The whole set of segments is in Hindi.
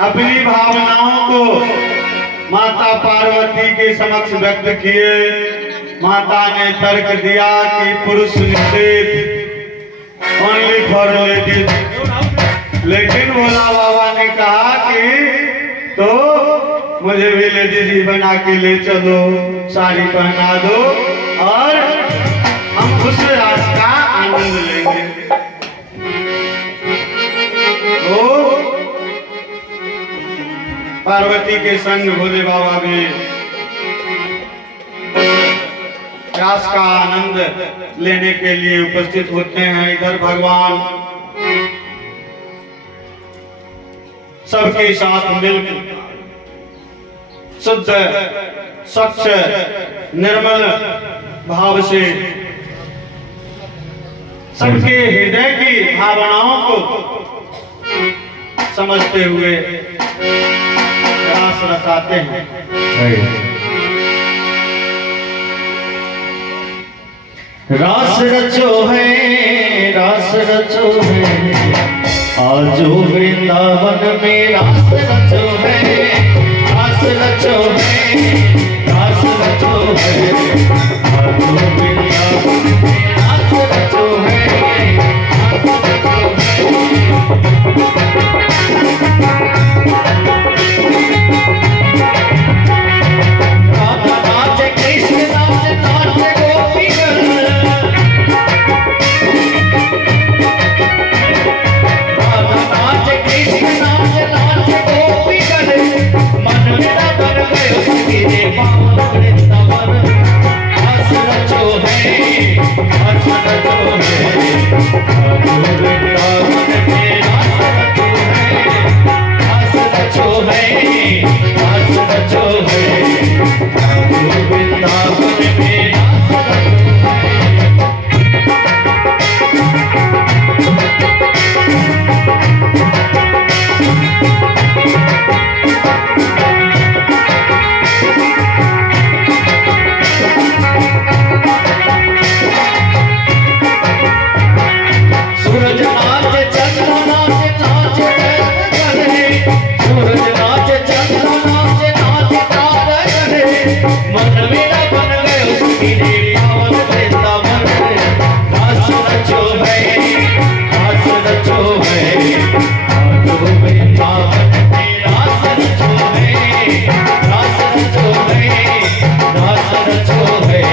अपनी भावनाओं को माता पार्वती के समक्ष व्यक्त किए। माता ने तर्क दिया कि पुरुष निषेध ओनली फॉर लेडीज, लेकिन भोला बाबा ने कहा कि तो मुझे भी लेडीज ही बना के ले चलो, साड़ी पहना दो और हम उस रास का आनंद लेंगे। तो पार्वती के संग भोले बाबा भी रास का आनंद लेने के लिए उपस्थित होते हैं। इधर भगवान सबके साथ मिलकर शुद्ध स्वच्छ निर्मल भाव से सबके हृदय की भावनाओं को समझते हुए रास रचाते हैं। रास रचो है, रास रचो है, आजो वृंदावन में रास रचो है, रास रचो है, रास रचो है, आजो वृंदावन में रास रचो है, रास रचो है। राधा नाच कृष्ण नाच, नाच गोपीगण, राधा नाच कृष्ण नाच, नाच गोपीगण, मन मेरा बन गयो सखी पावन वृंदावन। रास रचो है, रास रचो है, आजो वृंदावन में रास रचो है, रास रचो है, रास रचो है, आजो वृंदावन में रास रचो है। सूरज नाच चंद्र नाच, नाच करे, सूरज नाच चंद्र नाच, नाच करे, मन मेरा बन गयो सखी रे पावन वृंदावन। रास रचो है, रास रचो है, आजो वृंदावन में रास रचो है, रास रचो है, रास रचो है,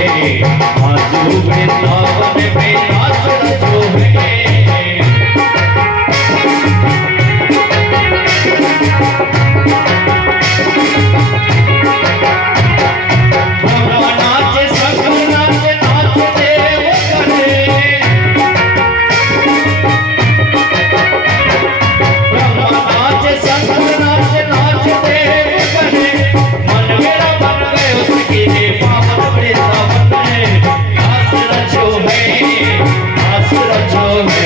आजो वृंदावन में रास रचो है। ब्रह्मा नाचे, शंकर नाचे, नाच देव करे, ब्रह्मा नाचे, शंकर नाचे, नाच देव करे, मन मेरा बन गयो सखी रे पावन वृंदावन में। रास रचो है, रास रचो है,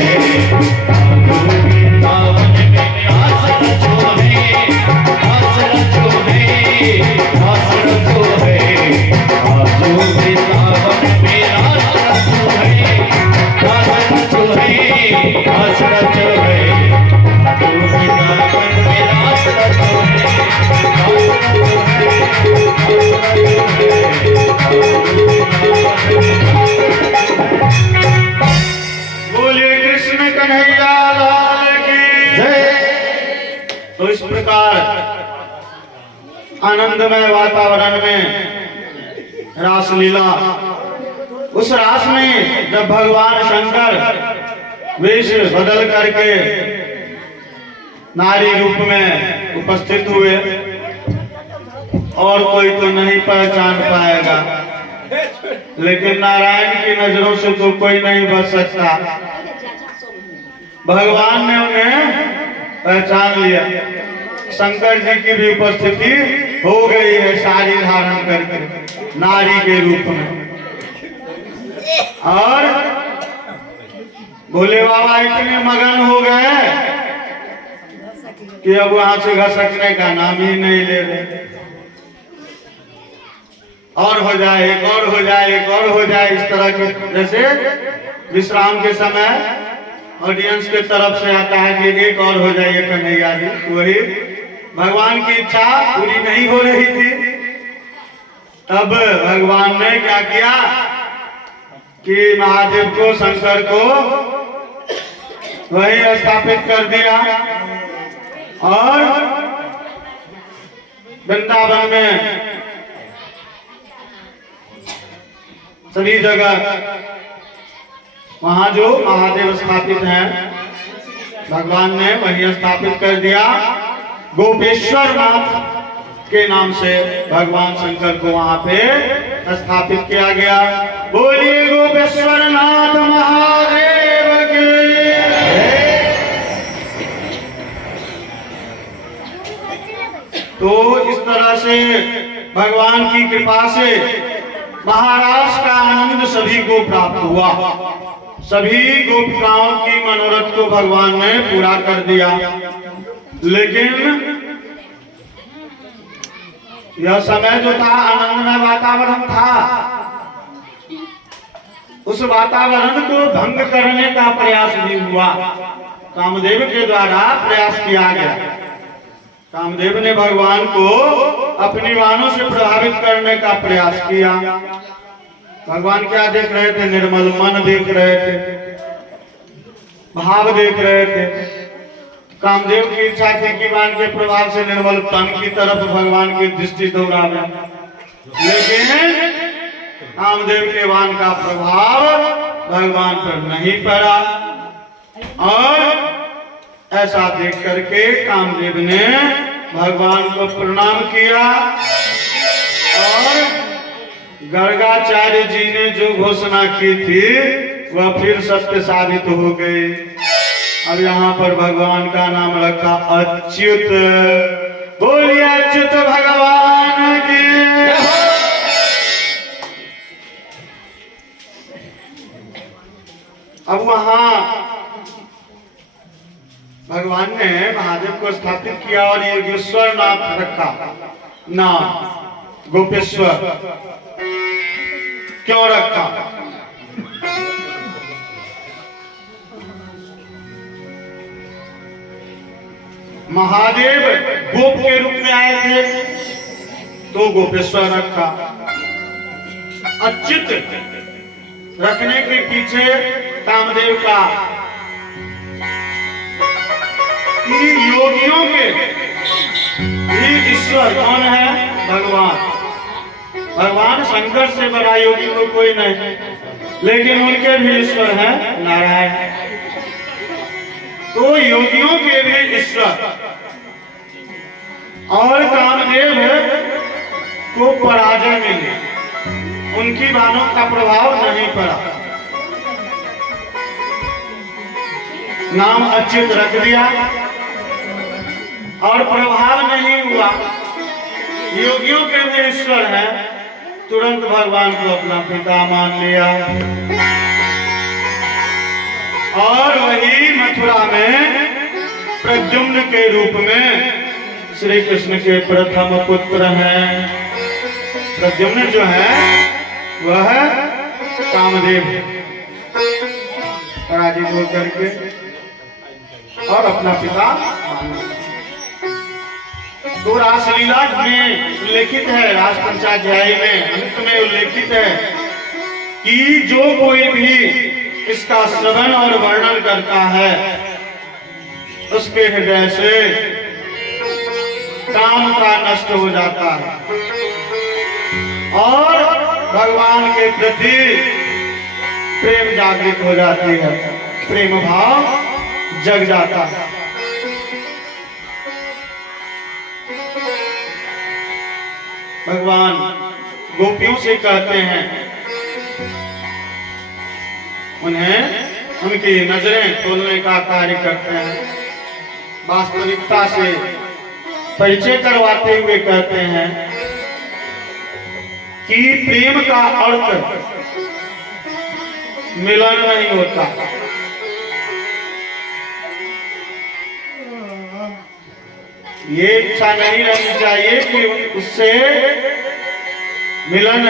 आजो वृंदावन में रास रचो है, रास रचो है, रास रचो है, आजो वृंदावन में रास रचो है, रास रचो है, रास रचो है, आजो वृंदावन में रास रचो है, रास रचो है, बोलिए कृष्ण कन्हैया लाल की जय। तो इस प्रकार आनंदमय वातावरण में रासलीला, उस रास में जब भगवान शंकर वेश बदल करके नारी रूप में उपस्थित हुए और कोई तो नहीं पहचान पाएगा, लेकिन नारायण की नजरों से तो कोई नहीं बच सकता। भगवान ने उन्हें पहचान लिया। शंकर जी की भी उपस्थिति हो गई है साड़ी धारण करके नारी के रूप में, और भोले बाबा इतने मगन हो गए कि अब वहां से घसकने का नाम ही नहीं ले रहे। और हो जाए, एक और हो जाए, एक और हो जाए, इस तरह की, जैसे विश्राम के समय ऑडियंस के तरफ से आता है कि एक और हो जाए कन्हैया जी, वही भगवान की इच्छा पूरी नहीं हो रही थी। तब भगवान ने क्या किया कि महादेव को, शंकर को वही स्थापित कर दिया और वृंदावन में सभी जगह वहां जो महादेव स्थापित हैं, भगवान ने वही स्थापित कर दिया। गोपेश्वर नाथ के नाम से भगवान शंकर को वहां पे स्थापित किया गया। बोलिए गोपेश्वर नाथ महादेव की। तो इस तरह से भगवान की कृपा से महाराष्ट्र का आनंद सभी को प्राप्त हुआ। सभी गोपिकाओं की मनोरथ को भगवान ने पूरा कर दिया। लेकिन यह समय जो था, आनंदमय वातावरण था, उस वातावरण को भंग करने का प्रयास भी हुआ। कामदेव के द्वारा प्रयास किया गया। कामदेव ने भगवान को अपनी वाणों से प्रभावित करने का प्रयास किया। भगवान क्या देख रहे थे? निर्मल मन देख रहे थे, भाव देख रहे थे। कामदेव की इच्छा थी कि वाण के प्रभाव से निर्मल तन की तरफ भगवान की दृष्टि दौड़ावे, लेकिन कामदेव के वाण का प्रभाव भगवान पर नहीं पड़ा। और ऐसा देख करके कामदेव ने भगवान को प्रणाम किया और गर्गाचार्य जी ने जो घोषणा की थी वह फिर सत्य साबित हो गई। अब यहाँ पर भगवान का नाम रखा अच्युत। बोलिए अच्युत भगवान की। अब वहां भगवान ने महादेव को स्थापित किया और योगेश्वर नाथ रखा नाम। गोपेश्वर क्यों रखा? महादेव गोप के रूप में आए थे तो गोपेश्वर रखा। अच्युत रखने के पीछे कामदेव का कि योगियों के ही ईश्वर कौन है? भगवान। भगवान शंकर से बड़ा योगी को कोई नहीं, लेकिन उनके भी ईश्वर है नारायण। तो योगियों के भी ईश्वर और कामदेव को पराजय मिली, उनकी बाणों का प्रभाव नहीं पड़ा। नाम अच्युत रख दिया और प्रभाव नहीं हुआ। योगियों के भी ईश्वर है, तुरंत भगवान को अपना पिता मान लिया और वही मथुरा में प्रद्युम्न के रूप में श्री कृष्ण के प्रथम पुत्र हैं। प्रद्युम्न जो है वह कामदेव पराजित होकर के और अपना पिता मान लिया। तो रासलीला में उल्लेखित है, रास पंचाध्यायी में अंत में उल्लेखित है कि जो कोई भी इसका श्रवण और वर्णन करता है उसके हृदय से काम का नष्ट हो जाता है और भगवान के प्रति प्रेम जागृत हो जाती है, प्रेम भाव जग जाता है। भगवान गोपियों से कहते हैं, उन्हें उनकी नजरें तोलने का कार्य करते हैं, वास्तविकता से परिचय करवाते हुए कहते हैं कि प्रेम का अर्थ मिलन नहीं होता। ये इच्छा नहीं रहनी चाहिए कि उससे मिलन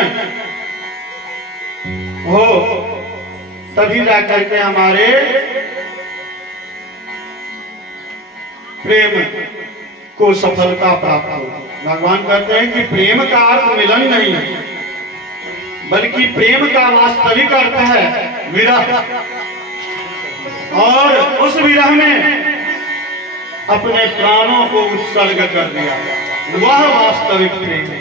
हो, तभी जाकर के हमारे प्रेम को सफलता प्राप्त हो। भगवान कहते हैं कि प्रेम का अर्थ मिलन नहीं है, बल्कि प्रेम का वास्तविक अर्थ है विरह, और उस विरह में अपने प्राणों को उत्सर्ग कर दिया, वह वास्तविक प्रेम है।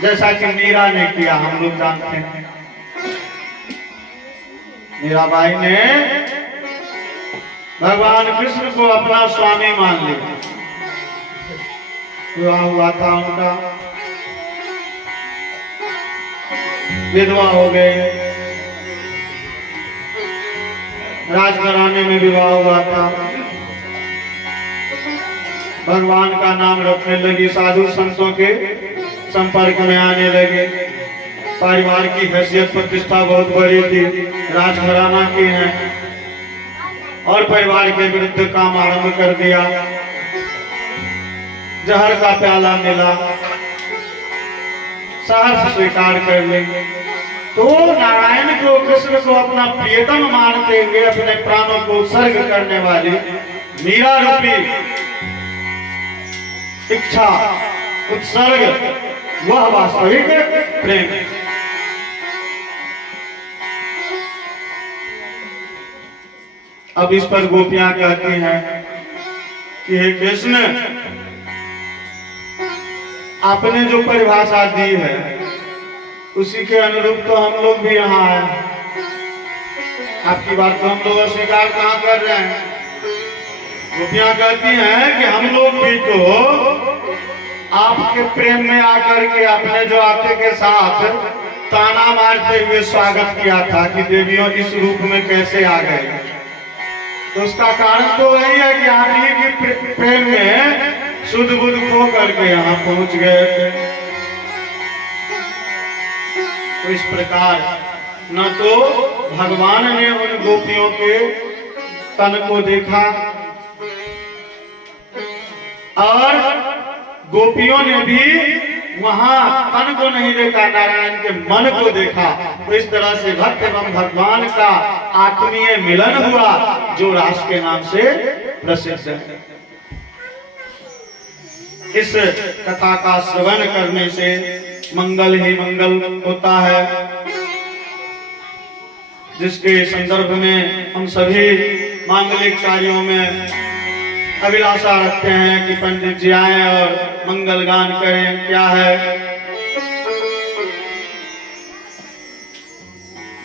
जैसा कि मीरा ने किया, हम लोग जानते हैं मीराबाई ने भगवान कृष्ण को अपना स्वामी मान लिया। विवाह हुआ था उनका, विधवा हो गए, राजघराने में विवाह हुआ था, भगवान का नाम रखने लगी, साधु संतों के संपर्क में आने लगे, परिवार की हैसियत प्रतिष्ठा बहुत बड़ी थी, राजघराना की है, और परिवार के विरुद्ध काम आरंभ कर दिया। जहर का प्याला मिला, सहर्ष स्वीकार कर लेंगे। तो नारायण को, कृष्ण को अपना प्रियतम मानते हुए अपने प्राणों को उत्सर्ग करने वाली मीरा रूपी इच्छा उत्सर्ग, वह वास्तविक प्रेम है। अब इस पर गोपियां कहती हैं कि हे कृष्ण, आपने जो परिभाषा दी है उसी के अनुरूप तो हम लोग भी यहाँ आए, आपकी बात को हम लोग अस्वीकार कहाँ कर रहे हैं। गोपियां कहती हैं कि हम लोग भी तो आपके प्रेम में आकर के आपने जो आपके के साथ ताना मारते हुए स्वागत किया था कि देवियों इस रूप में कैसे आ गए, तो उसका कारण तो वही है कि आप ही के प्रेम में शुद्ध बुद्ध खो करके यहाँ पहुंच गए। तो इस प्रकार न तो भगवान ने उन गोपियों के तन को देखा और गोपियों ने भी वहां तन को नहीं देखा, नारायण के मन को देखा। तो इस तरह से भक्त एवं भगवान का आत्मीय मिलन हुआ, जो रास के नाम से प्रसिद्ध है। इस कथा का श्रवण करने से मंगल ही मंगल होता है, जिसके संदर्भ में हम सभी मांगलिक कार्यों में अभिलाषा रखते हैं कि पंडित जी आए और मंगल गान करें। क्या है?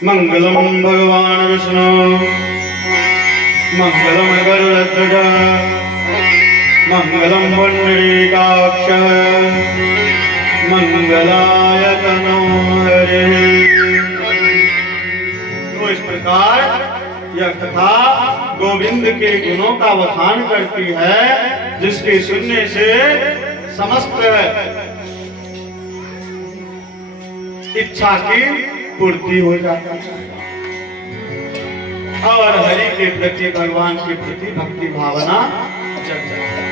मंगलम भगवान विष्णु, मंगलम गरुड़ध्वज, मंगलम पुंडरीकाक्ष, मंगलाय तनो हरे। तो इस प्रकार यह कथा गोविंद के गुणों का बखान करती है, जिसके सुनने से समस्त इच्छा की पूर्ति हो जाती है और हरि के प्रति, भगवान के प्रति भक्ति भावना जग जाती है।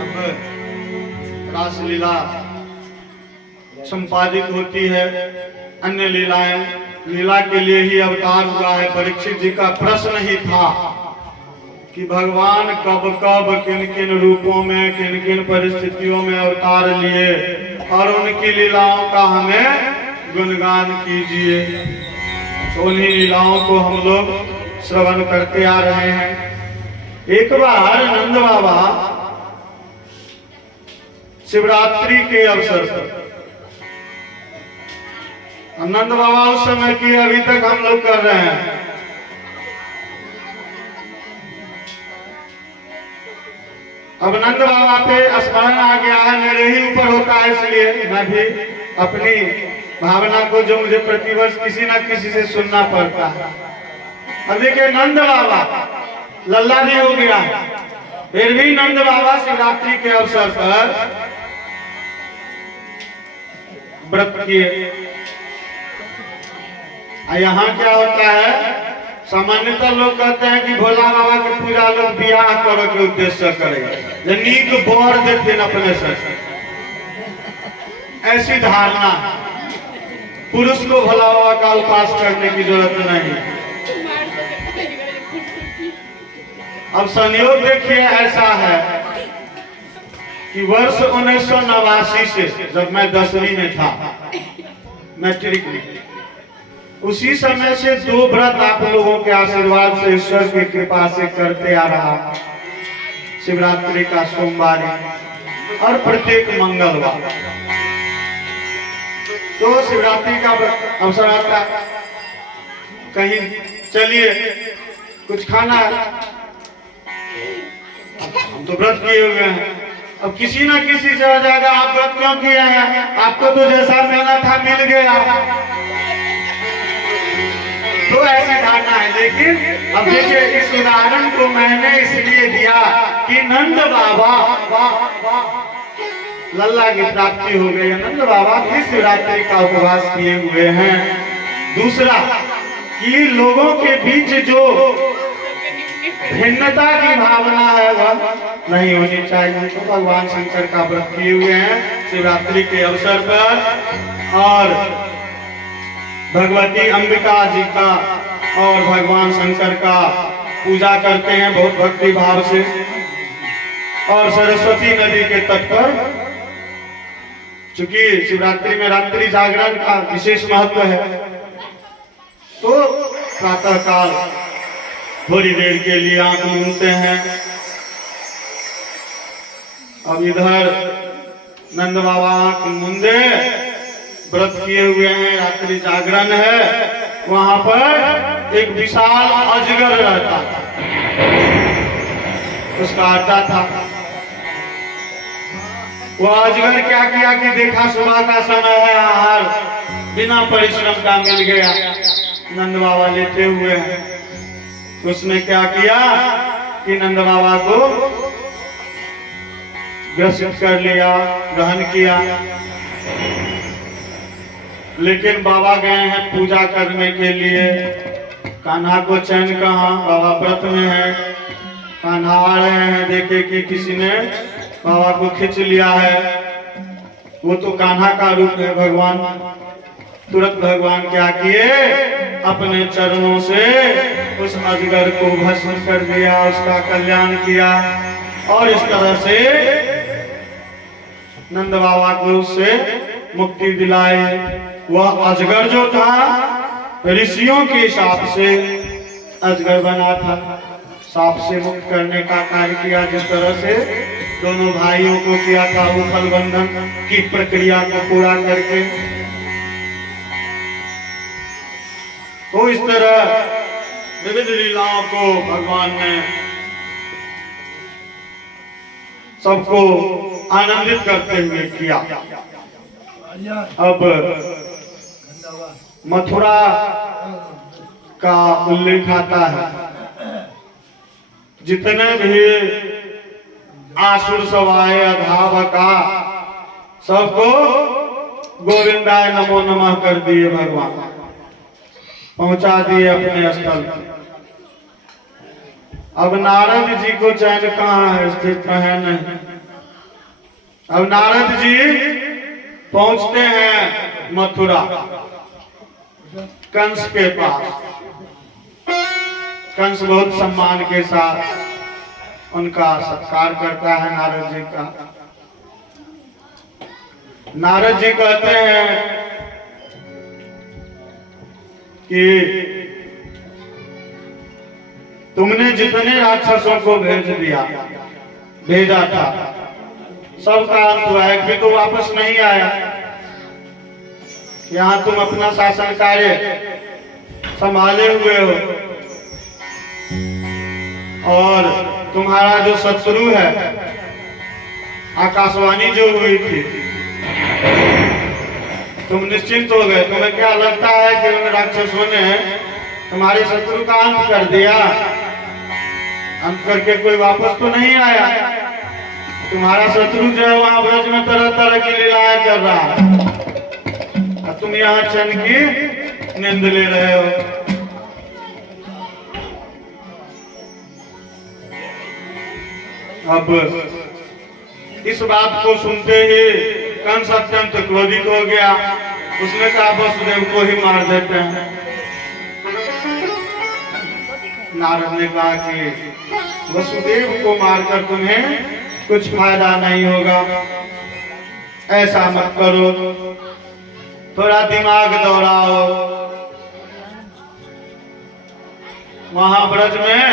अब रासलीला संपादित होती है, अन्य लीलाएं, लीला के लिए ही अवतार हुआ है। परीक्षित जी का प्रश्न ही था कि भगवान कब कब किन किन रूपों में, किन किन परिस्थितियों में अवतार लिए और उनकी लीलाओं का हमें गुणगान कीजिए। तो उन्हीं लीलाओं को हम लोग श्रवण करते आ रहे हैं। एक बार नंद बाबा शिवरात्रि के अवसर पर, नंद बाबा उस समय की अभी तक हम लोग कर रहे हैं, अब नंद बाबा पे स्मरण आ गया है, मेरे ही ऊपर होता है, इसलिए मैं भी अपनी भावना को जो मुझे प्रतिवर्ष किसी न किसी से सुनना पड़ता है। अब देखिए नंद बाबा लल्ला भी हो गया, फिर भी नंद बाबा शिवरात्रि के अवसर पर व्रत किए। यहाँ क्या होता है, सामान्यतः लोग कहते हैं कि भोला बाबा के पूजा लोग बियाह करो के उद्देश्य करे, नीक बर देते अपने से, ऐसी धारणा। पुरुष को भोला बाबा का उपास करने की जरूरत नहीं, अब संयोग देखिए ऐसा है कि वर्ष 1989 से जब मैं 10वीं में था, मैट्रिक में, उसी समय से 2 व्रत आप लोगों के आशीर्वाद से, ईश्वर की कृपा से करते आ रहा। शिवरात्रि का सोमवार और प्रत्येक मंगलवार। तो शिवरात्रि का अवसर आता, कहीं चलिए कुछ खाना है, हम तो व्रत किए हुए हैं। अब किसी ना किसी से हो जाएगा, आप व्रत क्यों किए हैं, आपको तो जैसा मिलना था मिल गया। तो ऐसी धारणा है। लेकिन अब देखिए, इस उदाहरण को मैंने इसलिए दिया कि नंद बाबा लल्ला की प्राप्ति हो गई। नंद बाबा भी शिवरात्रि का उपवास किए हुए हैं। दूसरा कि लोगों के बीच जो भिन्नता की भावना है वह नहीं होनी चाहिए। तो भगवान शंकर का व्रत किए हुए हैं शिवरात्रि के अवसर पर, और भगवती अंबिका जी का और भगवान शंकर का पूजा करते हैं बहुत भक्ति भाव से। और सरस्वती नदी के तट पर, चूंकि शिवरात्रि में रात्रि जागरण का विशेष महत्व है, तो प्रातः काल थोड़ी देर के लिए आंख मूंदते हैं। अब इधर नंद बाबा आंख मूंदे, व्रत किए हुए हैं, रात्रि जागरण है। वहां पर एक विशाल अजगर रहता था, उसका अड्डा था। वह अजगर क्या किया कि देखा सुबह का समय है, आहार बिना परिश्रम का मिल गया, नंद बाबा लेटे हुए हैं। उसने क्या किया कि नंद बाबा को ग्रसित कर लिया, ग्रहण किया। लेकिन बाबा गए हैं पूजा करने के लिए, कान्हा को चैन कहाँ, बाबा व्रत में है। कान्हा आ रहे हैं, देखे कि किसी ने बाबा को खींच लिया है, वो तो कान्हा का रूप है भगवान। तुरंत भगवान क्या किए, अपने चरणों से उस अजगर को भस्म कर दिया, उसका कल्याण किया। और इस तरह से नंद बाबा को उससे मुक्ति दिलाई। वह अजगर जो था ऋषियों के शाप से अजगर बना था, शाप से मुक्त करने का कार्य किया। जिस तरह से दोनों भाइयों को किया था उखल बंधन की प्रक्रिया को पूरा करके, तो इस तरह विविध लीलाओं को भगवान ने सबको आनंदित करते हुए किया। अब मथुरा का उल्लेख आता है, जितने भी आसुर सवाए अधावका सबको गोविंदाय नमो नमः कर दिए भगवान, पहुंचा दिए अपने स्थल। अब नारद जी को चैन कहाँ है, स्थित है नहीं। अब नारद जी पहुंचते हैं मथुरा कंस के पास। कंस बहुत सम्मान के साथ उनका सत्कार करता है नारद जी का। नारद जी कहते हैं कि तुमने जितने राक्षसों को भेजा था सबका अंत हुआ है, कि तो वापस नहीं आया। यहाँ तुम अपना शासन कार्य संभाले हुए हो, और तुम्हारा जो शत्रु है, आकाशवाणी जो हुई थी, तुम निश्चिंत हो गए। तुम्हें क्या लगता है कि उन राक्षसों ने तुम्हारे शत्रु का अंत कर दिया? अंत करके कोई वापस तो नहीं आया। तुम्हारा शत्रु जो है वहां ब्रज में तरह तरह की लीलाएं कर रहा है, तुम यहाँ चैन की नींद ले रहे हो। अब इस बात को सुनते ही कंस अत्यंत क्रोधित हो गया। उसने कहा वसुदेव को ही मार देते हैं। नारद ने कहा कि वसुदेव को मारकर तुम्हें कुछ फायदा नहीं होगा, ऐसा मत करो, थोड़ा दिमाग दौड़ाओ। वहां ब्रज में,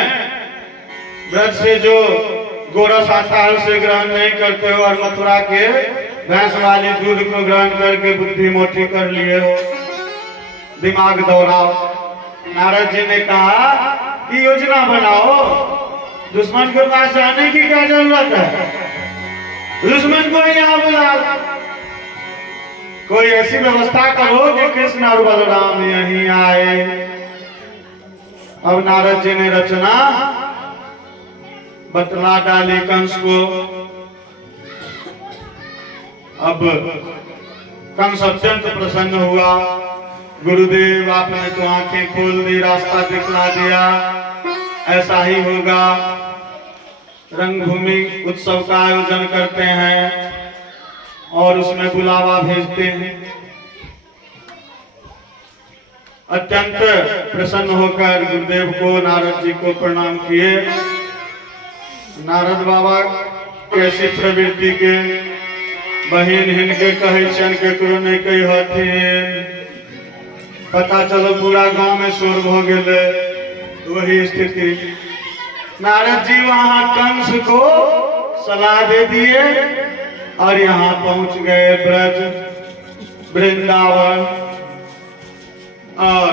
ब्रज से जो गोरस आता है उसे ग्रहण नहीं करते हो, और मथुरा के भैंस वाली दूध को ग्रहण करके बुद्धि मोटी कर लिए हो। दिमाग दौड़ाओ। नारद जी ने कहा कि योजना बनाओ, दुश्मन के पास जाने की क्या जरूरत है, दुश्मन को यहाँ बुलाओ, कोई ऐसी व्यवस्था करो कि कृष्ण और बलराम यहीं आए। अब नारद जी ने रचना बतला डाली कंस को। अब कंस अत्यंत प्रसन्न हुआ, गुरुदेव आपने तो आंखें खोल दी, रास्ता दिखला दिया, ऐसा ही होगा। रंगभूमि उत्सव का आयोजन करते हैं और उसमें बुलावा भेजते हैं। अत्यंत प्रसन्न होकर गुरुदेव को, नारद जी को प्रणाम किए। नारद बाबा कैसी प्रवृत्ति के, बहिन हिनके कहे चन के करो नहीं कही हथिन, पता चलो पूरा गांव में शोर हो गए, वही स्थिति। नारद जी वहां कंस को सलाह दे दिए और यहाँ पहुंच गए ब्रज वृंदावन, और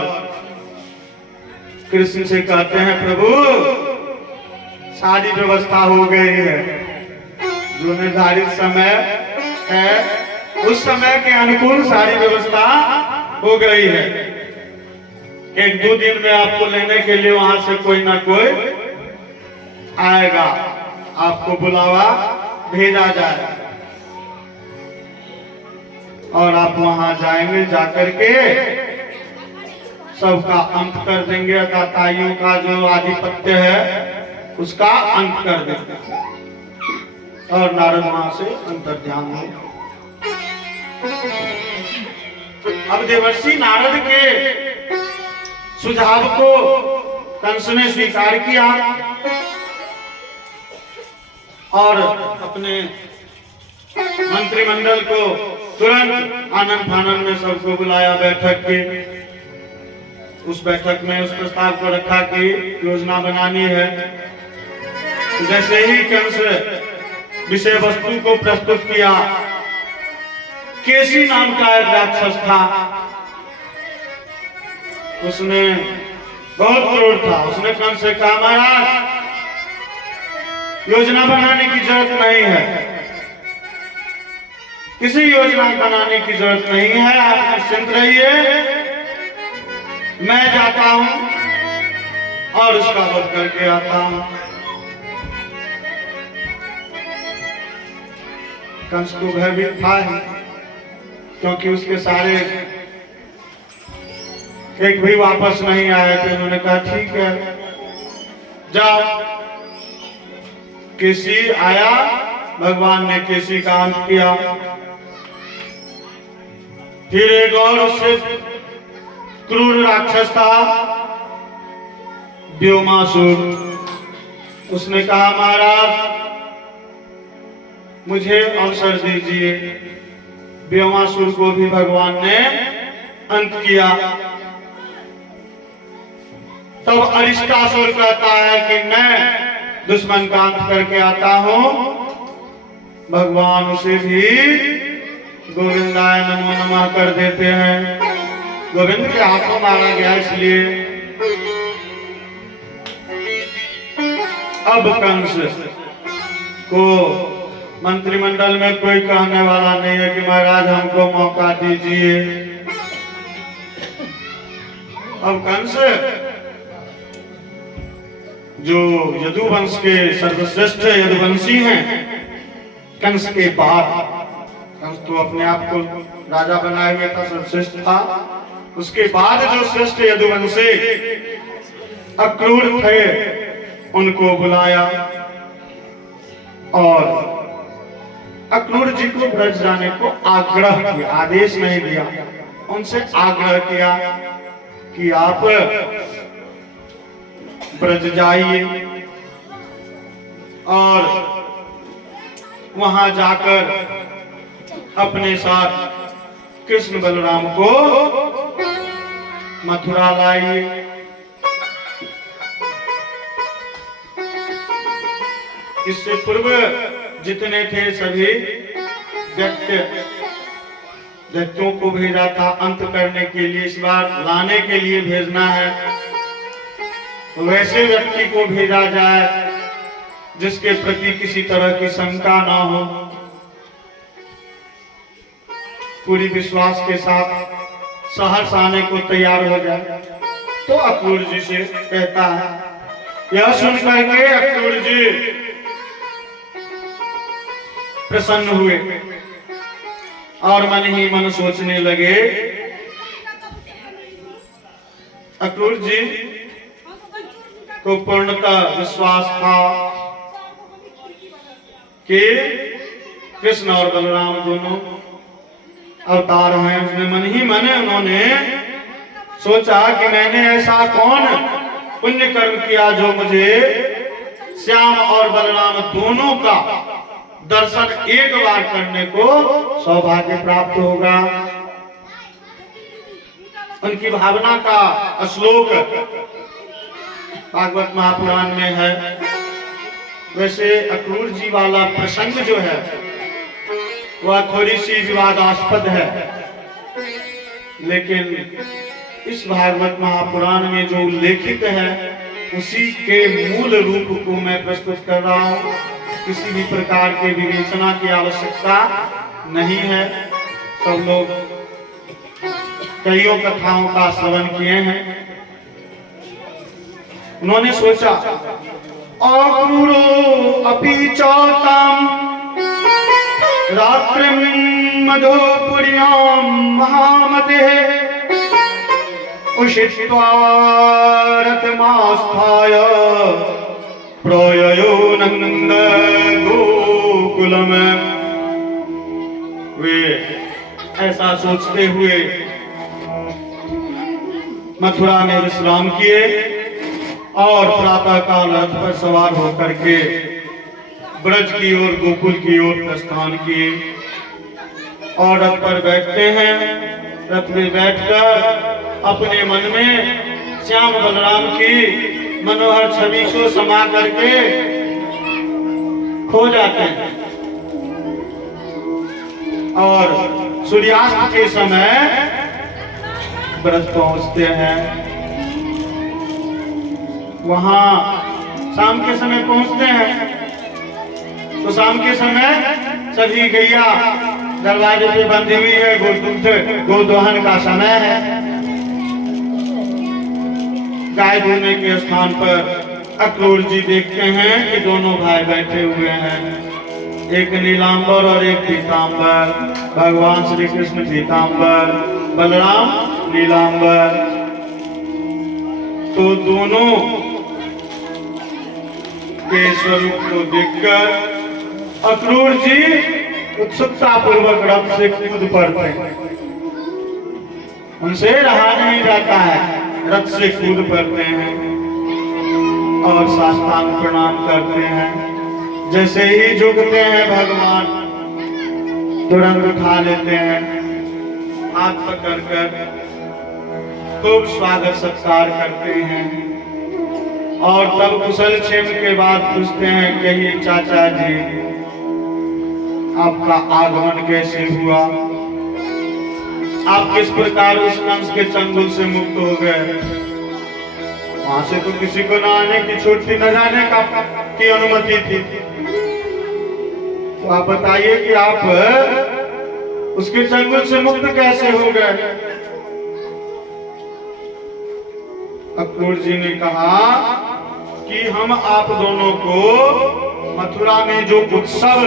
कृष्ण से कहते हैं प्रभु सारी व्यवस्था हो गई है, जो निर्धारित समय है उस समय के अनुकूल सारी व्यवस्था हो गई है। एक दो दिन में आपको लेने के लिए वहां से कोई ना कोई आएगा, आपको बुलावा भेजा जाए और आप वहां जाएंगे, जाकर के सबका अंत कर देंगे, अताताइयों का जो आधिपत्य है उसका अंत कर देंगे। और नारद वहां से अंतर्ध्यान हो। अब देवर्षि नारद के सुझाव को कंस ने स्वीकार किया और अपने मंत्रिमंडल को तुरंत आनंद फानन में सबको बुलाया बैठक के। उस बैठक में उस प्रस्ताव को रखा कि योजना बनानी है। जैसे ही कंस विषय वस्तु को प्रस्तुत किया, केसी नाम का एक राक्षस था, उसने बहुत क्रोध था। उसने कंस से कहा महाराज योजना बनाने की जरूरत नहीं है, किसी योजना बनाने की जरूरत नहीं है, आप निश्चिंत रहिए, मैं जाता हूं और उसका वध करके आता हूं। कंस को भयभीत था ही, क्योंकि उसके सारे एक भी वापस नहीं आए थे। उन्होंने कहा ठीक है जाओ। केसी आया, भगवान ने केसी का अंत किया। फिर एक और उससे क्रूर राक्षस था व्योमासुर। उसने कहा महाराज मुझे अवसर दीजिए। व्योमासुर को भी भगवान ने अंत किया। तब अरिष्टासुर कहता है कि मैं दुश्मन का अंत करके आता हूं। भगवान उसे भी गोविंदाय नमो नमः कर देते हैं। गोविंद के हाथों मारा गया इसलिए। अब कंस को मंत्रिमंडल में कोई कहने वाला नहीं है कि महाराज हमको मौका दीजिए। अब कंस जो यदुवंश के सर्वश्रेष्ठ यदुवंशी हैं, कंस के बाद, कंस तो अपने आप को राजा बनाया गया था, सर्वश्रेष्ठ था, उसके बाद जो श्रेष्ठ यदुवंशी अक्रूर थे उनको बुलाया और अक्रूर जी को ब्रज जाने को आग्रह किया, आदेश नहीं दिया, उनसे आग्रह किया कि आप ब्रज जाइए। और वहां जाकर अपने साथ कृष्ण बलराम को मथुरा लाई। इससे पूर्व जितने थे सभी दैत्यों को भेजा था अंत करने के लिए, इस बार लाने के लिए भेजना है। तो वैसे व्यक्ति को भेजा जाए जिसके प्रति किसी तरह की शंका ना हो, पूरी विश्वास के साथ सहर्ष आने को तैयार हो जाए। तो अक्रूर जी से कहता है, यह सुन करके अक्रूर जी प्रसन्न हुए और मन ही मन सोचने लगे। अक्रूर जी को पूर्णतः विश्वास था कि कृष्ण और बलराम दोनों अवतार हैं। उसने मन ही मन उन्होंने सोचा कि मैंने ऐसा कौन पुण्य कर्म किया जो मुझे श्याम और बलराम दोनों का दर्शन एक बार करने को सौभाग्य प्राप्त होगा। उनकी भावना का श्लोक भागवत महापुराण में है। वैसे अक्रूर जी वाला प्रसंग जो है वह थोड़ी सी विवादास्पद है, लेकिन इस भागवत महापुराण में जो उल्लेखित है उसी के मूल रूप को मैं प्रस्तुत कर रहा हूँ। किसी भी प्रकार के विवेचना की आवश्यकता नहीं है। सब लोग कईयों कथाओं का श्रवण किए हैं। उन्होंने सोचा, अक्रूरो अपि चौतम रात्रिम मधुपुर्यां महामते उषित्वा रथमास्थाय प्रययो नंद गोकुलम। वे ऐसा सोचते हुए मथुरा में विश्राम किए और प्रातः काल रथ पर सवार होकर के ब्रज की ओर गोकुल की ओर प्रस्थान किए। और रथ पर बैठते हैं, रथ में बैठकर अपने मन में श्याम बलराम की मनोहर छवि को समा करके खो जाते हैं। और सूर्यास्त के समय ब्रज पहुंचते हैं। वहां शाम के समय पहुंचते हैं तो शाम के समय सभी गैया दरवाजे पे बंधी हुई है, गोदोहन का समय है। गाय धोने के स्थान पर अक्रूर जी देखते हैं कि दोनों भाई बैठे हुए हैं, एक नीलांबर और एक पीतांबर। भगवान श्री कृष्ण पीतांबर, बलराम नीलांबर। तो दोनों के स्वरूप को देखकर अक्रूर जी उत्सुकता पूर्वक रथ से कूद पड़ते हैं। उनसे रहा नहीं जाता है, रथ से कूद पड़ते हैं और साष्टांग प्रणाम करते हैं। जैसे ही झुकते हैं भगवान तुरंत उठा लेते हैं, हाथ पकड़कर खूब स्वागत सत्कार करते हैं। और तब कुशल क्षेम के बाद पूछते हैं, कहिए चाचा जी आपका आगमन कैसे हुआ, आप किस प्रकार उस कंस के चंगुल से मुक्त हो गए। वहां से तो किसी को न आने की छूटती, न जाने का की अनुमति थी। तो आप बताइए कि आप उसके चंगुल से मुक्त कैसे हो गए। अक्रूर जी ने कहा कि हम आप दोनों को मथुरा में जो उत्सव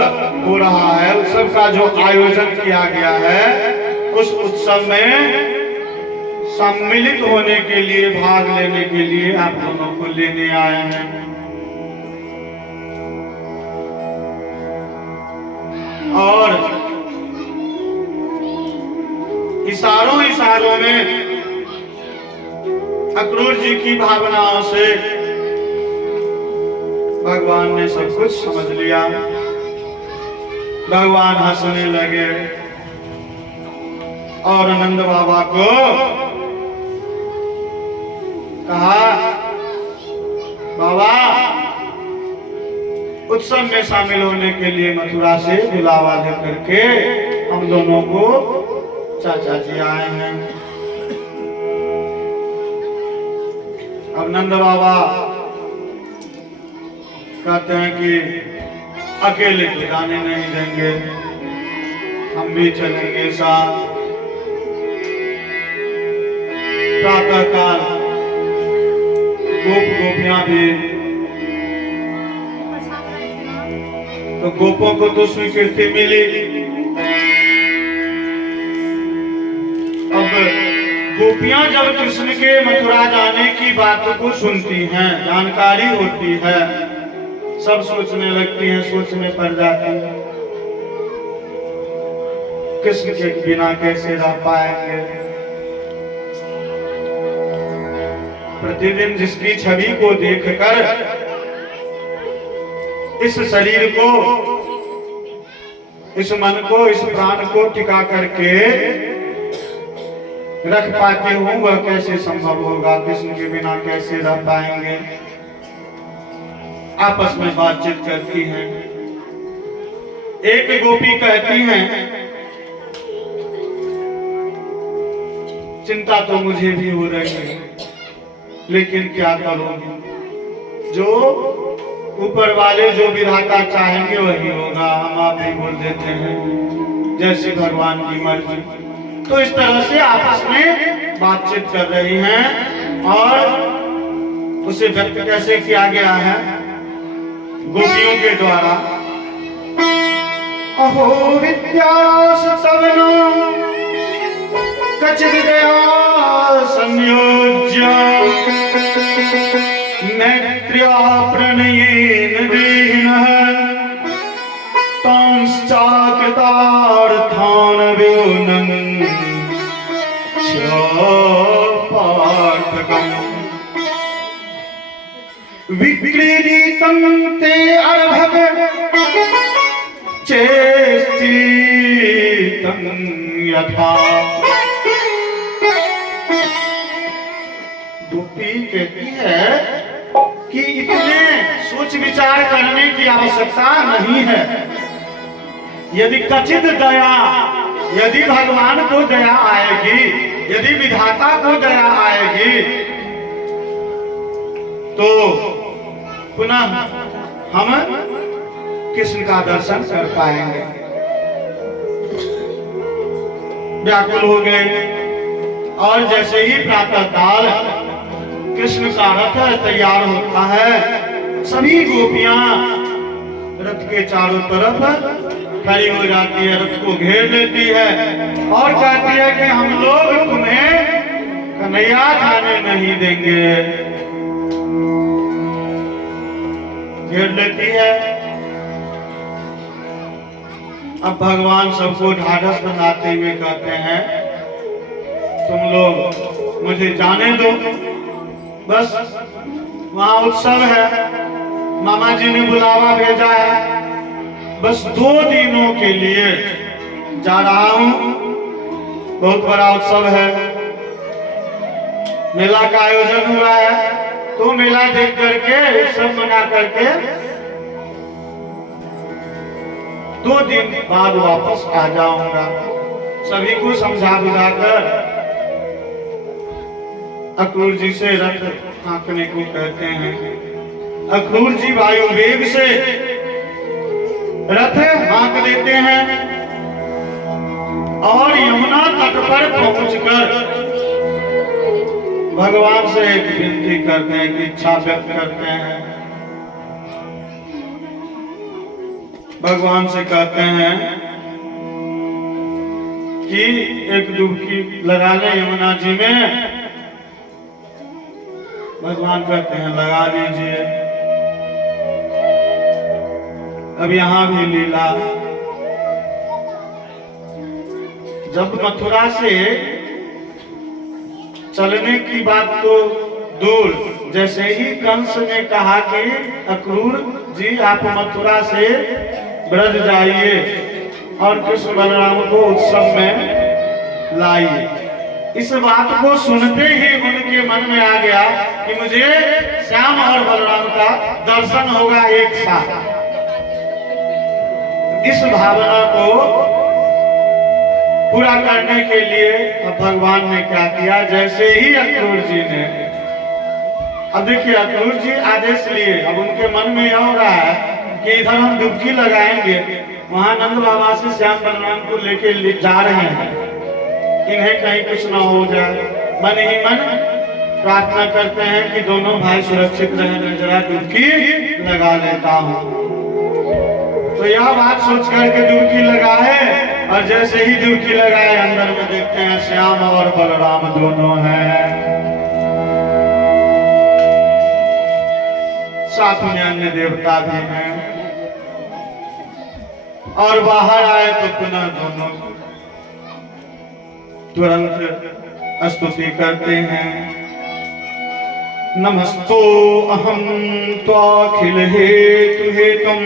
हो रहा है, उत्सव का जो आयोजन किया गया है, उस उत्सव में सम्मिलित होने के लिए, भाग लेने के लिए आप दोनों को लेने आए हैं। और इशारों इशारों में अक्रूर जी की भावनाओं से भगवान ने सब कुछ समझ लिया। भगवान हंसने लगे और नंद बाबा को कहा, बाबा उत्सव में शामिल होने के लिए मथुरा से बुलावा लेकर के हम दोनों को चाचा जी आए हैं। अब नंद बाबा कहते हैं कि अकेले जाने नहीं देंगे, हम भी चलेंगे साथ। प्रातः काल गोप गोपियां भी, तो गोपों को तो स्वीकृति मिली। अब गोपियां जब कृष्ण के मथुरा जाने की बात को सुनती हैं, जानकारी होती है, सब सोचने लगती हैं, सोच में पड़ जाती हैं कृष्ण के बिना कैसे रह पाएंगे। प्रतिदिन जिसकी छवि को देखकर इस शरीर को, इस मन को, इस प्राण को टिका करके रख पाते हूं, वह कैसे संभव होगा? कृष्ण के बिना कैसे रह पाएंगे? आपस में बातचीत करती हैं। एक गोपी कहती हैं, चिंता तो मुझे भी हो रही है, लेकिन क्या करूं? जो ऊपर वाले, जो विधाता चाहेंगे वही होगा। हम आप ही बोल देते हैं जैसे भगवान की मर्जी। तो इस तरह से आपस में बातचीत कर रही हैं और उसे व्यक्त कैसे किया गया है? गोपियों के द्वारा। अहो विद्यास तवनो कचित गया संयोज्य नेत्र्या प्रणयेन देहिनः तांश्चाकृतार्थान् व्योनं च पार्थकम् विक्रीडितं ते अर्भक चेष्टितं यथा। गोपी कहती है कि इतने सोच विचार करने की आवश्यकता नहीं है। यदि कचित दया, यदि भगवान को दया आएगी, यदि विधाता को दया आएगी, तो पुनः हम कृष्ण का दर्शन कर पाएंगे। व्याकुल हो गए और जैसे ही प्रातः काल कृष्ण का रथ तैयार होता है, सभी गोपियां रथ के चारों तरफ खड़ी हो जाती है, रथ को घेर लेती है और कहती है कि हम लोग तुम्हें कन्हैया जाने नहीं देंगे। घेर लेती है। अब भगवान सबको ढाढ़स बनाते हुए कहते हैं, तुम लोग मुझे जाने दो, बस वहां उत्सव है, मामा जी ने बुलावा भेजा है, बस 2 दिनों के लिए जा रहा हूं। बहुत बड़ा उत्सव है, मेला का आयोजन हुआ है, तो मेला देख करके, उत्सव मना करके 2 दिन बाद वापस आ जाऊंगा। सभी को समझा बुझाकर अक्रूर जी से रथ हाँकने को कहते हैं। अक्रूर जी वायु वेग से रथ हाँक देते हैं और यमुना तट पर पहुंचकर भगवान से एक विनती करते हैं, कि इच्छा व्यक्त करते हैं। भगवान से कहते हैं कि एक डुबकी लगा ले यमुना जी में। भगवान कहते हैं लगा दीजिए। अब यहां भी लीला, जब मथुरा से चलने की बात तो दूर। जैसे ही कंस ने कहा कि अक्रूर जी आप मथुरा से ब्रज जाइए और कृष्ण बलराम को उत्सव में लाइए, इस बात को सुनते ही उनके मन में आ गया कि मुझे श्याम और बलराम का दर्शन होगा एक साथ। इस भावना को पूरा करने के लिए अब भगवान ने क्या किया, जैसे ही अक्रूर जी ने, अब देखिए अक्रूर जी आदेश लिए, अब उनके मन में यह हो रहा है कि इधर हम डुबकी लगाएंगे, वहां नंद बाबा से श्याम बलराम को लेके जा रहे हैं, इन्हें कहीं कुछ ना हो जाए। मन ही मन प्रार्थना करते हैं कि दोनों भाई सुरक्षित रहें, मैं जरा डुबकी लगा लेता हूँ। तो यह बात सोच करके डुबकी लगाए, और जैसे ही डुबकी लगाए अंदर में देखते हैं श्याम और बलराम दोनों हैं, साथ में अन्य देवता भी हैं। और बाहर आए तो पुनः दोनों तुरंत स्तुति करते हैं। नमस्तो अहम त्वाखिल हेतु हेतुम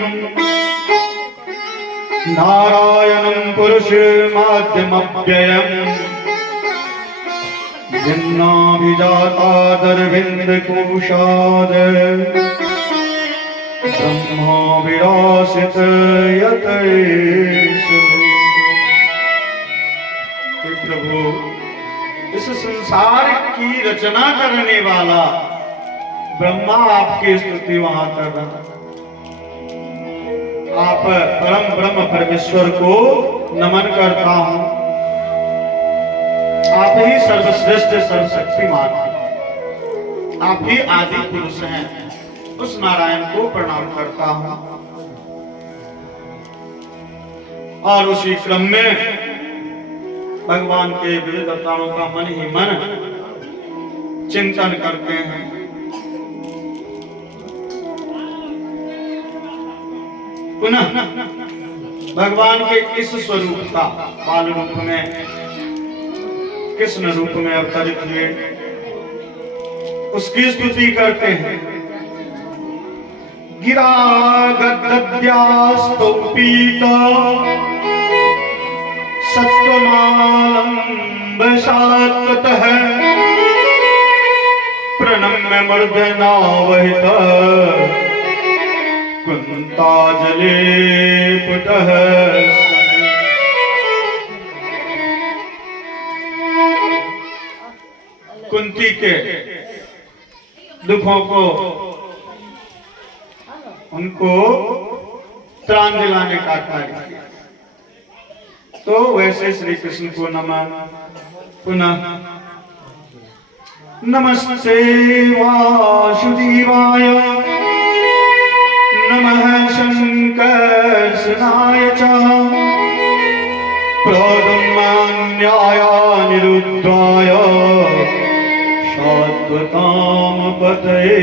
नारायणं पुरुषमाद्यमव्ययम् भिन्नाभिजातादरविन्दकुशाद ब्रह्मा विरासित यतैष। हे प्रभु, इस संसार की रचना करने वाला ब्रह्मा आपकी स्तुति वहां कर रहा, आप परम ब्रह्म परमेश्वर को नमन करता हूं। आप ही सर्वश्रेष्ठ सर्वशक्तिमान, आप ही आदि पुरुष हैं, उस नारायण को प्रणाम करता हूं। और उसी क्रम में भगवान के विविध अवतारों का मन ही मन चिंतन करते हैं। पुनः भगवान के इस स्वरूप का बाल रूप में, कृष्ण रूप में अवतरित हुए, उसकी स्तुति करते हैं। गिरा गद्यास्तौपीत सत्वमालंबशात्वतः प्रणम्य मूर्धनावहित कुंताजले पुटः। कुंती के दुखों को, उनको त्राण दिलाने का कार्य किया, तो वैसे श्री कृष्ण को नमन। पुनः नमस्ते वासुदेवाय नमः शंकर्षणाय च प्रद्युम्नान्याय निरुद्धाय शाश्वताम पतये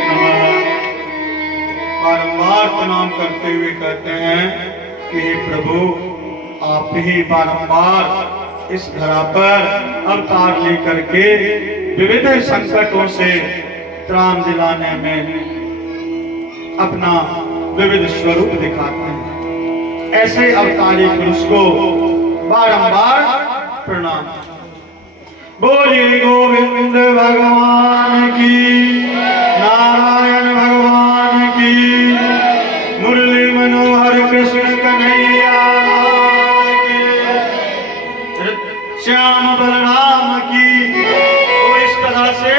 नमः। बारंबार प्रणाम करते हुए कहते हैं कि हे प्रभु, आप ही बारंबार इस धरा पर अवतार लेकर के विविध संकटों से त्राण दिलाने में अपना विविध स्वरूप दिखाते हैं। ऐसे अवतारी पुरुष को बारंबार प्रणाम। बोलिए गोविंद भगवान की, नारायण भगवान की, मुरली मनोहर कृष्ण कन्हैया की, श्याम बलराम की। तो इस तरह से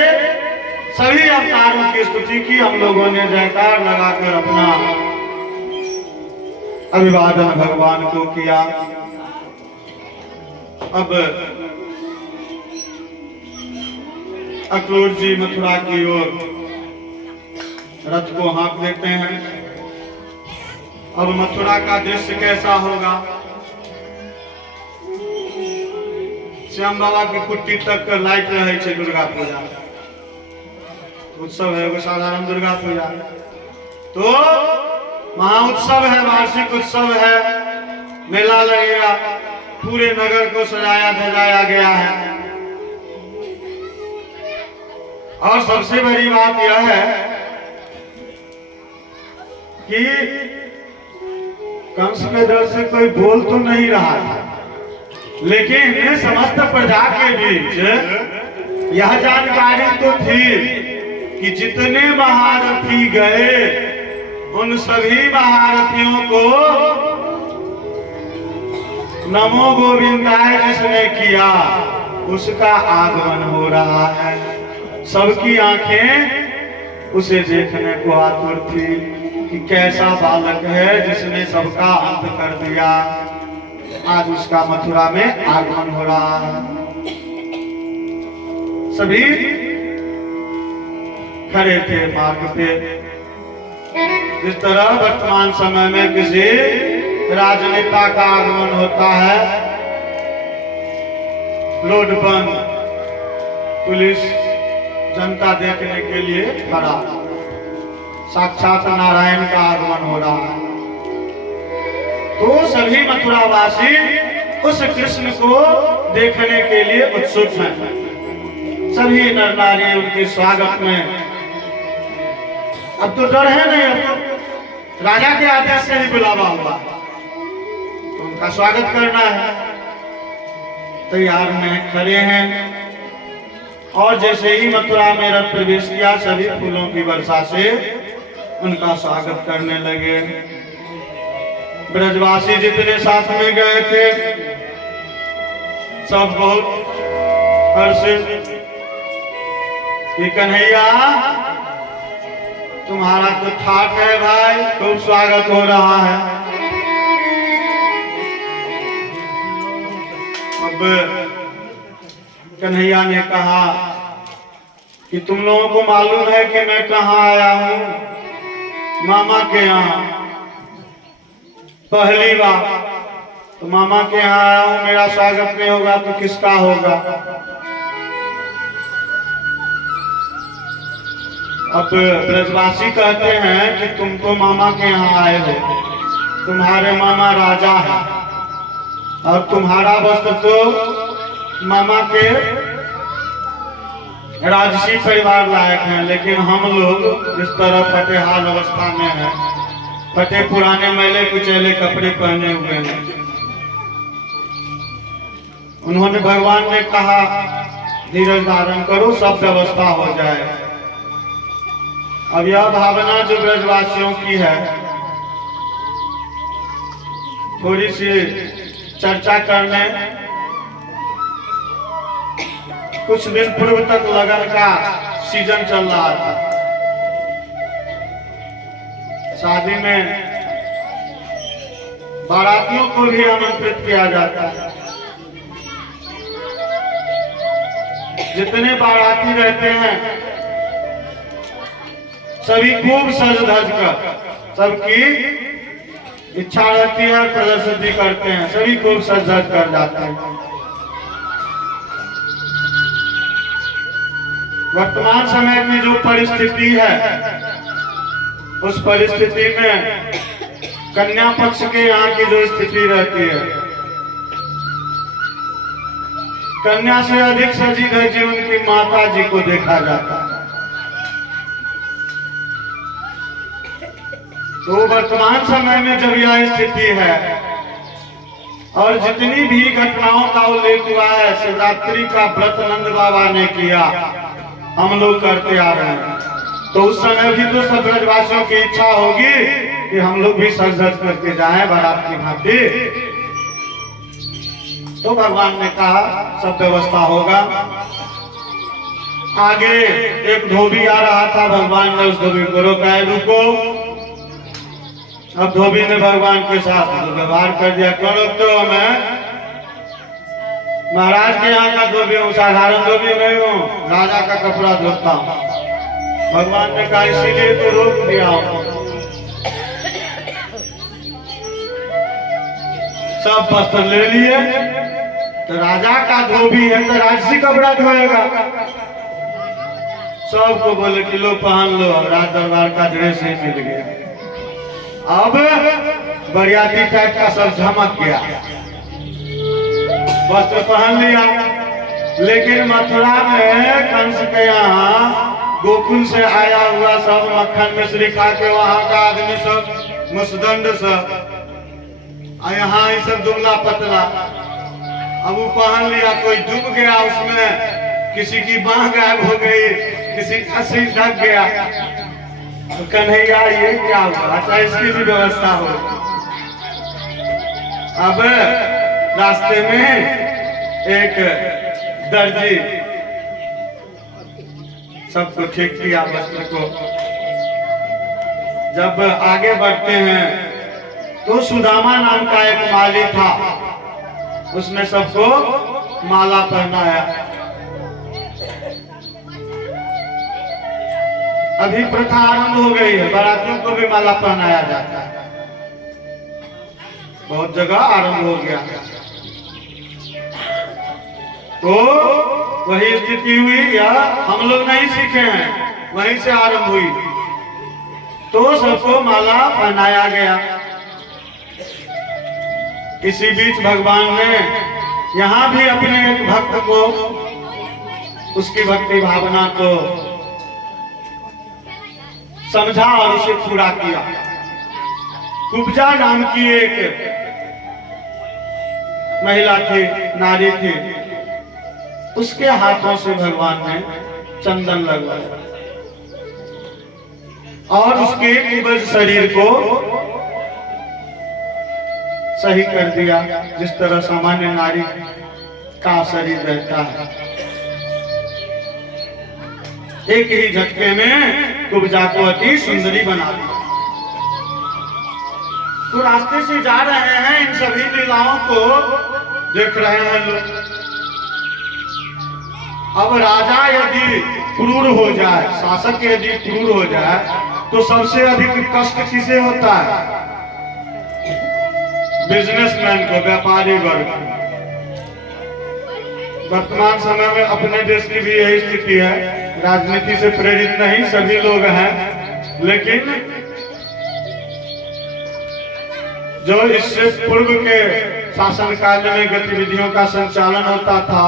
सभी अवतारों की स्तुति की हम लोगों ने जयकार लगाकर अपना अभिवादन भगवान को किया। अब अक्रूर जी मथुरा की ओर रथ को हाँक देते हैं। अब मथुरा का दृश्य कैसा होगा? श्याम बाबा की कुट्टी तक लाइट रहे छे। दुर्गा पूजा उत्सव है, वो साधारण दुर्गा पूजा, तो महाउत्सव है, वार्षिक उत्सव है, मेला लगेगा, पूरे नगर को सजाया धजाया गया है। और सबसे बड़ी बात यह है कि कंस के डर से कोई बोल तो नहीं रहा था, लेकिन समस्त प्रजा के बीच यह जानकारी तो थी कि जितने महारथी गए उन सभी महारथियों को नमो गोविंदाय जिसने किया उसका आगमन हो रहा है। सबकी आंखें उसे देखने को आतुर थी कि कैसा बालक है जिसने सबका अंत कर दिया। आज उसका मथुरा में आगमन हो रहा है। सभी खड़े थे मार्ग पे। जिस तरह वर्तमान समय में किसी राजनेता का आगमन होता है, रोड बंद, पुलिस जनता देखने के लिए खड़ा, साक्षात नारायण का आगमन हो रहा है। तो सभी मथुरावासी उस कृष्ण को देखने के लिए उत्सुक हैं। सभी नर नारी उनके स्वागत में। अब तो डर है नहीं, अब तो राजा के आदेश से ही बुलावा हुआ, तो उनका स्वागत करना है। तैयार में खड़े हैं और जैसे ही मथुरा में रथ प्रवेश किया, सभी फूलों की वर्षा से उनका स्वागत करने लगे। ब्रजवासी जितने साथ में गए थे सब बहुत हर्षित कि कन्हैया तुम्हारा तो ठाठ है भाई, खूब स्वागत हो रहा है। अब कन्हैया ने कहा कि तुम लोगों को मालूम है कि मैं कहाँ आया हूँ? मामा के यहाँ। पहली बार तो मामा के यहाँ आया हूँ, मेरा स्वागत नहीं होगा तो किसका होगा? अब ब्रजवासी कहते हैं कि तुम तो मामा के यहाँ आए हो, तुम्हारे मामा राजा है और तुम्हारा वस्त्र तो मामा के राजसी परिवार लायक हैं, लेकिन हम लोग इस तरह फटे हाल अवस्था में हैं, फटे पुराने मैले कुचैले कपड़े पहने हुए हैं। उन्होंने भगवान ने कहा धीरज धारण करो, सब व्यवस्था हो जाए। अब यह भावना जो ब्रजवासियों की है, थोड़ी सी चर्चा करने कुछ दिन पूर्व तक लगन का सीजन चल रहा था। शादी में बारातियों को भी आमंत्रित किया जाता है। जितने बाराती रहते हैं सभी खूब सज धज कर, सबकी इच्छा रहती है, प्रदर्शनी करते हैं, सभी खूब सज धज कर जाते हैं। वर्तमान समय की जो परिस्थिति है, उस परिस्थिति में कन्या पक्ष के यहाँ की जो स्थिति रहती है, कन्या से अधिक सजी धजी उनकी माता जी को देखा जाता है। तो वर्तमान समय में जब यह स्थिति है और जितनी भी घटनाओं का उल्लेख हुआ है, शिवरात्रि का व्रत नंद बाबा ने किया, हम लोग करते आ रहे हैं, तो उस समय भी तो सब ब्रजवासियों की इच्छा होगी कि हम लोग भी सज धज करके जाएं बारात की भांति। तो भगवान ने कहा सब व्यवस्था होगा। आगे एक धोबी आ रहा था, भगवान ने उस धोबी को रोका, रुको। अब धोबी ने भगवान के साथ व्यवहार कर दिया, क्यों रोकते हो? मैं महाराज के यहाँ का धोबी हूँ, साधारण धोबी नहीं हूँ, राजा का कपड़ा धोता हूँ। भगवान ने कहा इसीलिए तो रोक दिया हूँ। सब वस्त्र ले लिए, तो राजा का धोबी है तो राजसी कपड़ा धोएगा। सबको बोले कि लो पहन लो, राज दरबार का ड्रेस ही मिल गया। अब बरियाती टाइप का सब झमक गया, वस्त्र पहन लिया। लेकिन मथुरा में कंस के यहाँ गोकुल से आया हुआ सब मक्खन मिश्री खा के वहां का आदमी सब मुसदंड सब, और यहाँ ये सब दुबला पतला। अब वो पहन लिया, कोई डूब गया उसमें, किसी की बांह गायब हो गई, किसी का सिर ढक गया। तो कन्हैया ये क्या हुआ? अच्छा इसकी भी व्यवस्था हो। अब रास्ते में एक दर्जी सबको ठीक किया वस्त्र को। जब आगे बढ़ते हैं तो सुदामा नाम का एक माली था, उसने सबको माला पहनाया। अभी प्रथा आरंभ हो गई है, बारातियों को भी माला पहनाया जाता है, बहुत जगह आरंभ हो गया। तो वही स्थिति हुई, या हम लोग नहीं सीखे हैं, वहीं से आरंभ हुई। तो सबको माला पहनाया गया। इसी बीच भगवान ने यहाँ भी अपने एक भक्त को, उसकी भक्ति भावना को समझा और उसे पूरा किया। कुब्जा नाम की एक महिला थी, नारी थी, उसके हाथों से भगवान ने चंदन लगवाया और उसके कुब्ज शरीर को सही कर दिया, जिस तरह सामान्य नारी का शरीर रहता है। एक ही झटके में कुब्जा को अति सुंदरी बना दिया। तो रास्ते से जा रहे हैं, इन सभी लीलाओं को देख रहे हैं लोग। अब राजा यदि क्रूर हो जाए, शासक यदि क्रूर हो जाए, तो सबसे अधिक कष्ट किसे होता है? बिजनेसमैन को, व्यापारी वर्ग। वर्तमान समय में अपने देश की भी यही स्थिति है, राजनीति से प्रेरित नहीं सभी लोग हैं, लेकिन जो इससे पूर्व के शासनकाल में गतिविधियों का संचालन होता था,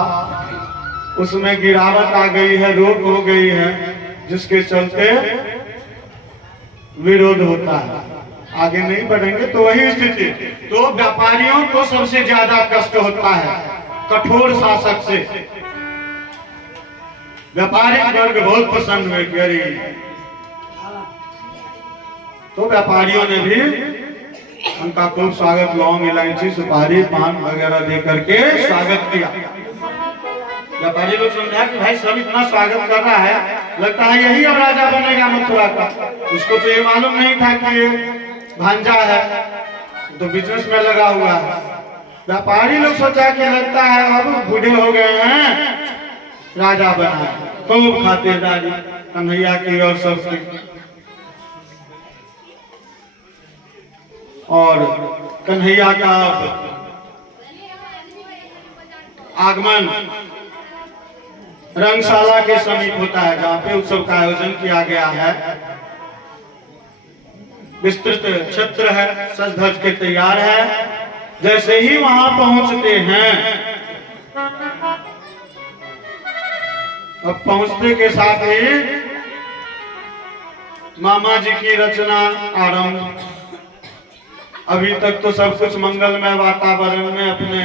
उसमें गिरावट आ गई है, रोक हो गई है, जिसके चलते विरोध होता है। आगे नहीं बढ़ेंगे तो वही स्थिति। तो व्यापारियों को सबसे ज्यादा कष्ट होता है कठोर शासक से। व्यापारिक वर्ग बहुत पसंद हुए कि अरे, तो व्यापारियों ने भी उनका खूब स्वागत, लौंग इलायची सुपारी पान वगैरह दे करके स्वागत किया। व्यापारी लोग समझा कि भाई सब इतना स्वागत कर रहा है, लगता है यही अब राजा बनेगा मथुरा का। उसको तो ये मालूम नहीं था कि ये भांजा है, तो बिजनेस में लगा हुआ है। व्यापारी लोग सोचा कि लगता है अब बूढ़े हो गए हैं, राजा बना है। खूब खातिरदारी कन्हैया की और सबकी। और कन्हैया का आगमन रंगशाला के समीप होता है, जहाँ पे उत्सव का आयोजन किया गया है। विस्तृत क्षेत्र है, सज धज के तैयार है। जैसे ही वहां पहुंचते हैं, अब पहुंचने के साथ ही मामा जी की रचना आरंभ। अभी तक तो सब कुछ मंगलमय वातावरण में अपने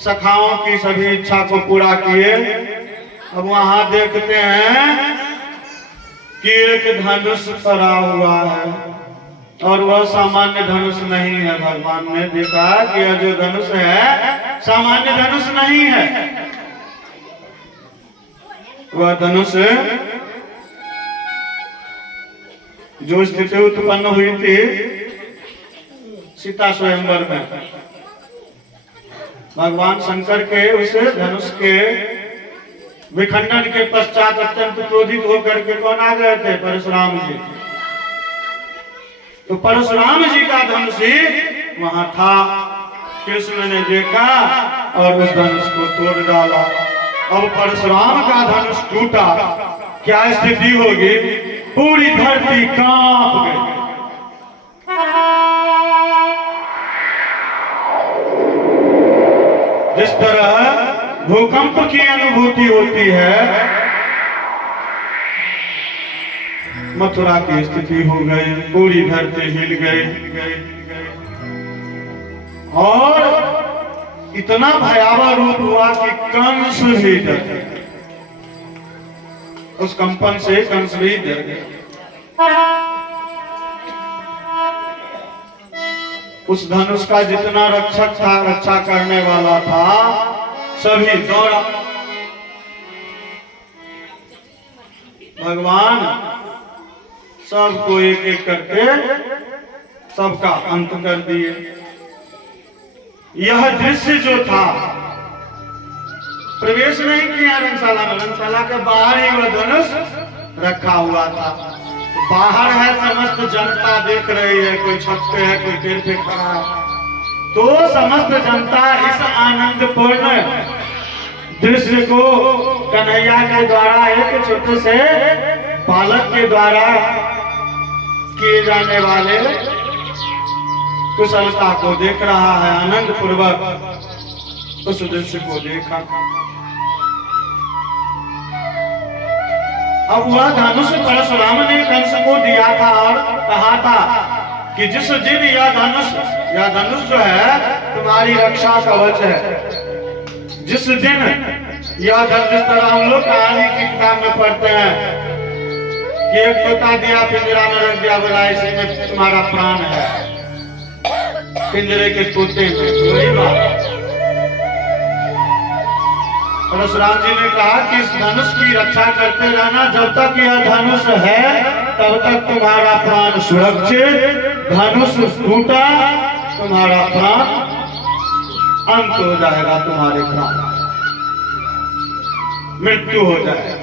सखाओं की सभी इच्छा को पूरा किए। अब वहां देखते हैं कि एक धनुष पड़ा हुआ है, और वह सामान्य धनुष नहीं है। भगवान ने देखा कि यह जो धनुष है सामान्य धनुष नहीं है। वह धनुष जो स्थिति उत्पन्न हुई थी सीता स्वयंवर में, भगवान शंकर के उस धनुष के विखंडन के पश्चात अत्यंत क्रोधित होकर के कौन आ गए थे? परशुराम जी। तो परशुराम जी का धनुष ही वहां था। कृष्ण ने देखा और उस धनुष को तोड़ डाला। अब परशुराम का धनुष टूटा, क्या स्थिति होगी? पूरी धरती कांप गई। जिस तरह भूकंप की अनुभूति होती है, मथुरा की स्थिति हो गई, पूरी धरती हिल गई और इतना भयावह रूप हुआ कि कंस भी डर गया। उस कंपन से कंस भी डर गया। उस धनुष का जितना रक्षक था, रक्षा करने वाला था, सभी दौड़ा। भगवान सबको एक एक करके सबका अंत कर दिए। यह दृश्य जो था, प्रवेश नहीं किया रंगशाला में, रंगशाला के बाहर ही वह धनुष रखा हुआ था। बाहर है, समस्त जनता देख रही है, कोई छत पे है, कोई पेड़ पे खड़ा है, तो समस्त जनता इस आनंदपूर्ण दृश्य को कन्हैया के द्वारा, एक छोटे से बालक के द्वारा किए जाने वाले कुशलता को देख रहा है। आनंद पूर्वक उस दृश्य को देखा। अब वह धनुष परशुराम ने कंस को दिया था और कहा था कि जिस दिन यह धनुष जो है तुम्हारी रक्षा कवच है। जिस दिन यह धनुष, जिस तरह हम लोग कहानी की किताब में पढ़ते हैं कि एक तोता दिया, पिंजरा में रख दिया, बोला इसी में तुम्हारा प्राण है, पिंजरे के तोते में। वही बात परशुराम जी ने कहा कि इस धनुष की रक्षा करते रहना, जब तक यह धनुष है तब तक तुम्हारा प्राण सुरक्षित। धनुष टूटा, तुम्हारा प्राण अंत हो जाएगा, तुम्हारे प्राण मृत्यु हो जाएगा।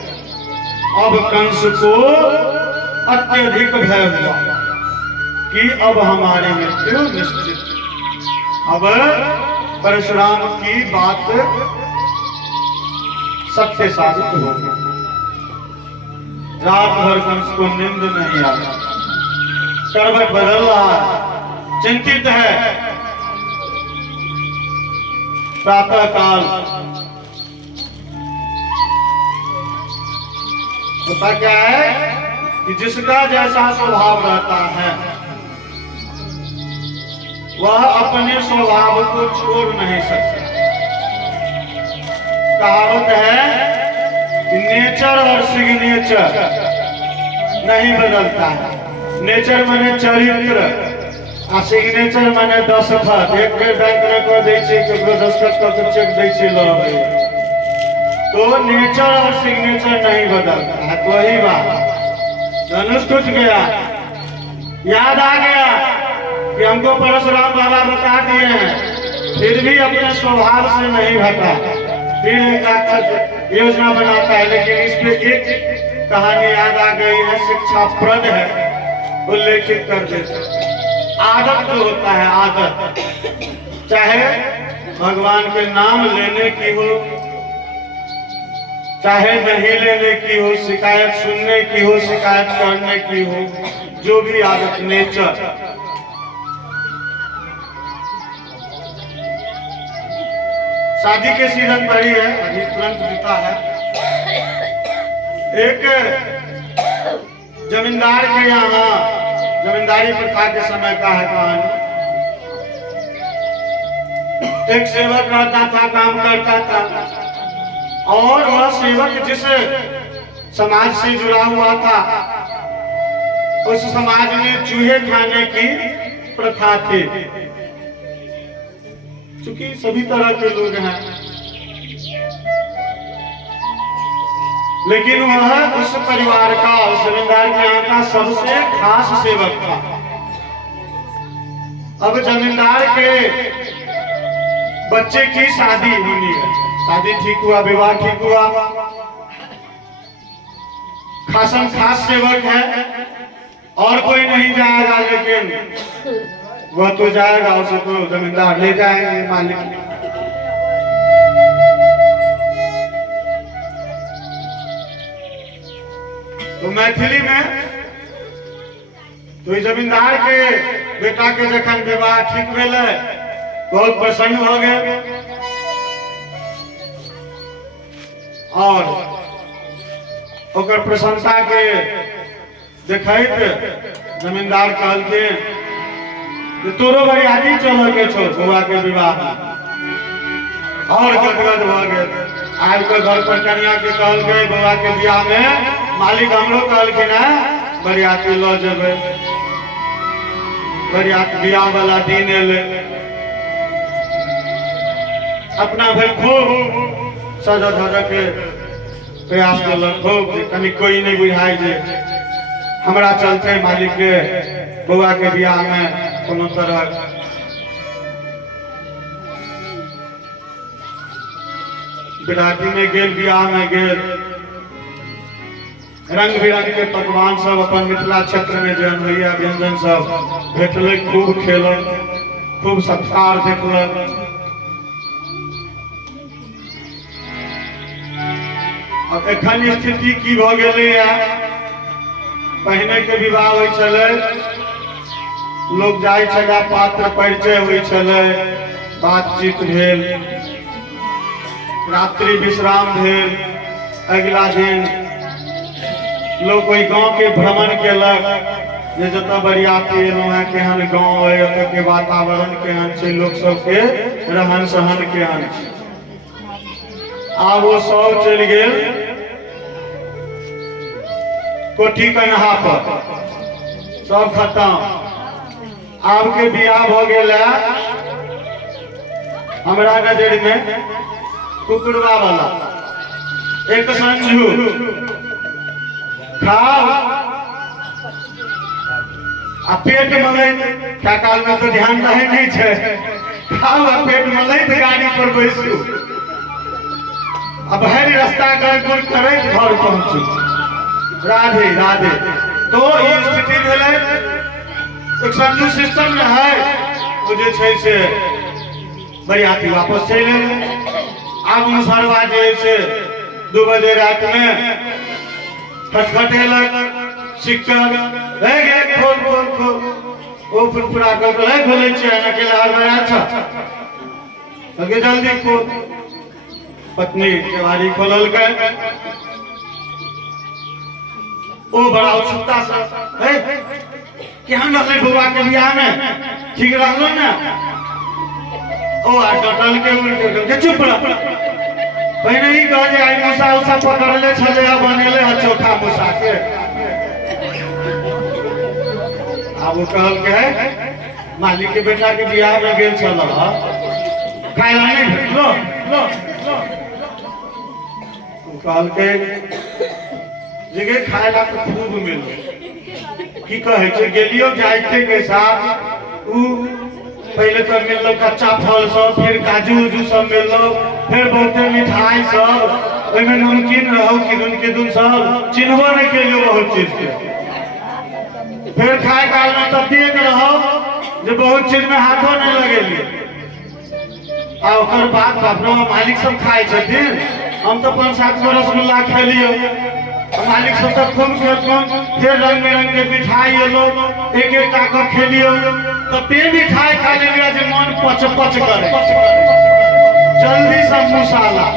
अब कंस को अत्यधिक भय हुआ कि अब हमारी मृत्यु निश्चित। अब परशुराम की बात सत्य साबित हो गई। रात भर कंस को नींद नहीं आया, करवट बदल रहा है, चिंतित है। प्रातः काल होता क्या है कि जिसका जैसा स्वभाव रहता है वह अपने स्वभाव को छोड़ नहीं सकता। कहावत है कि नेचर और सिग्नेचर नहीं बदलता है। नेचर माने चरित्र आ सिग्नेचर माने दस्तखत। एक बेर बैंक में कर दै छै, केकरो दस्तखत करके चेक दै छै, ल तो नेचर और सिग्नेचर नहीं बदलता है। तो वही बात, धनुष टूट गया, याद आ गया कि हमको परशुराम बाबा बता दिए हैं, फिर भी अपने स्वभाव से नहीं हटा। फिर एक राक्षस योजना बनाता है, लेकिन इस पे एक कहानी याद आ गई है, शिक्षाप्रद है, उल्लेखित कर देता। आदत जो होता है, आदत चाहे भगवान के नाम लेने की हो, चाहे नहीं लेने की हो, शिकायत सुनने की हो, शिकायत करने की हो, जो भी आदत, नेचर। शादी के सीजन पर ही है, अभी तुरंत बीता है। एक जमींदार के यहाँ, जमींदारी प्रथा के समय का है कहानी। एक सेवक रहता था, काम करता था, और वह सेवक जिस समाज से जुड़ा हुआ था, उस समाज में चूहे खाने की प्रथा थी। चूंकि सभी तरह के लोग हैं, लेकिन वह उस परिवार का, उस जमींदार के यहाँ का सबसे खास सेवक था। अब जमींदार के बच्चे की शादी होनी है, शादी ठीक हुआ, विवाह ठीक हुआ, खासम खास सेवक है और कोई नहीं जाएगा, लेकिन वह तो जाएगा, उसे तो जमींदार ले जाएंगे, मालिक। तो मैथिली में तो जमींदार के बेटा के जखन विवाह ठीक भेल, बहुत प्रसन्न हो गए। और ओकर प्रशंसा के देखैत जमींदार कहलके जे तोरो बरियाती चल के छो बउआ के विवाह में। और गदगद भ गेल। आबि के घर पर कन्या के कहलके बउआ के बियाह में मालिक हमरो कहलखिन है बरियाती ल जेबै। बरियाती बियाह वाला दिन एले, अपना भर खूब सजा धजा के प्रयास कलक, खूब कनी कोई नहीं बुझाई जे हमरा चलते मालिक के बउआ के बियाह में कोनो तरह बिराती में गेल, बियाह में गेल। रंग बिरंग के पकवान सब अपन मिथिला क्षेत्र में जन होइया व्यंजन सब भेटल, खूब खेलक, खूब सत्कार देखलक। अब एखन स्थिति की भ गेलैया, पहिने के विवाह होइ छलै, लोग जाय छला, पात्र परिचय होइ छलै, बातचीत भेल, रात्रि विश्राम भेल, अगला दिन लोग कोई गांव के भ्रमण केलक जे जतऽ बरियाती एलहुँ हैं केहन गांव है, ओतऽ के वातावरण केहन छै, लोग सबके रहन सहन केहन छै। आब वो सब चलि गेल कोठी कन्हा पर, सब खत्म। आब के बियाह भ गेल है हमरा नजर में कुकुरवा वाला, एक संजू खाओ आ पेट मलैत, क्या काल में तो ध्यान रहे नहीं छे, खाओ आ पेट मलैत गाड़ी पर बैसू, अब हर रास्ता गड़गुड़ करैत घर पहुंचू। राधे राधे। तो ये स्थिति भेलै, एक संजू सिस्टम में है, वो जे छै से बरियाती वापस चलि एलै। आब मुसरवा जे है से 2 बजे रात में खटखटेलक, सिक्कर है गे खोल खोल खोल, ओ फुरफुरा कर है खोले छै ना के लार में अच्छा लगे जल्दी खोल। पत्नी केवाड़ी खोलल के, ओ बड़ा उत्सुकता से है केहन रहलै बउआ के बियाह में, ठीक रहलो ना? ओ आ टटल के उल्टे के चुप रह। पहले ही कह जे आई मूसा उसा पकड़ले छले आ बनेले है चोखा मूसा के। अब वो कहल के है मालिक के बेटा के बियाह में गेल छल, खाए ला नहीं भेटलो, कहल के जगह खाए ला तो खूब मिल की कहे छै, गेलियो जाइते के साथ उ पहले तो मिलल कच्चा फल सब, फिर काजू उजू सब मिलल, फिर बहुते मिठाई सब, ओइमे नमकीन रहौ किदुन सब, चिन्हबो नहीं केलियो बहुत चीज के। फिर खाए काल में तब देख रहो जे बहुत चीज में हाथों नहीं लगेलिए। आ ओकर बाद बापरो मालिक सब खाए छथिन, हम तो 5-7 गो रसगुल्ला खेलियो, मालिक सब तो खूब खेलखन। फिर रंग बिरंग के मिठाई एलो, एक एक टा खेलियो, तो ते मिठाई खा लेलिया जे मन पच पच करे, जल्दी से मसाला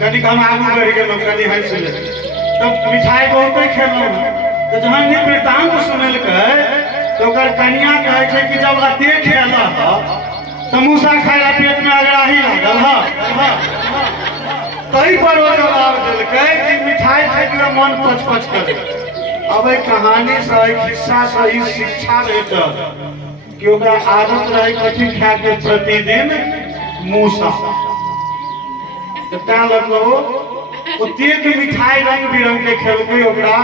कनी हम आगू बढ़ गेलो, कनी हंस ले, तब मिठाई बहुत खेलौ। तो जहन ने वृत्तांत सुनलकै तो ओकर कन्या कहे छै कि जब अते खेला तो मूसा खाया पेट में अगराही लागल ह, तही पर वो जवाब दिलकै कि मिठाई खाइ के मन पच पच करे। अब कहानी से किस्सा से ई शिक्षा भेटल कि ओकरा आदत रहे कथी खाए के प्रतिदिन मूसा, तो तैं लगलो ओतेक मिठाई रंग बिरंग के खेलकै, ओकरा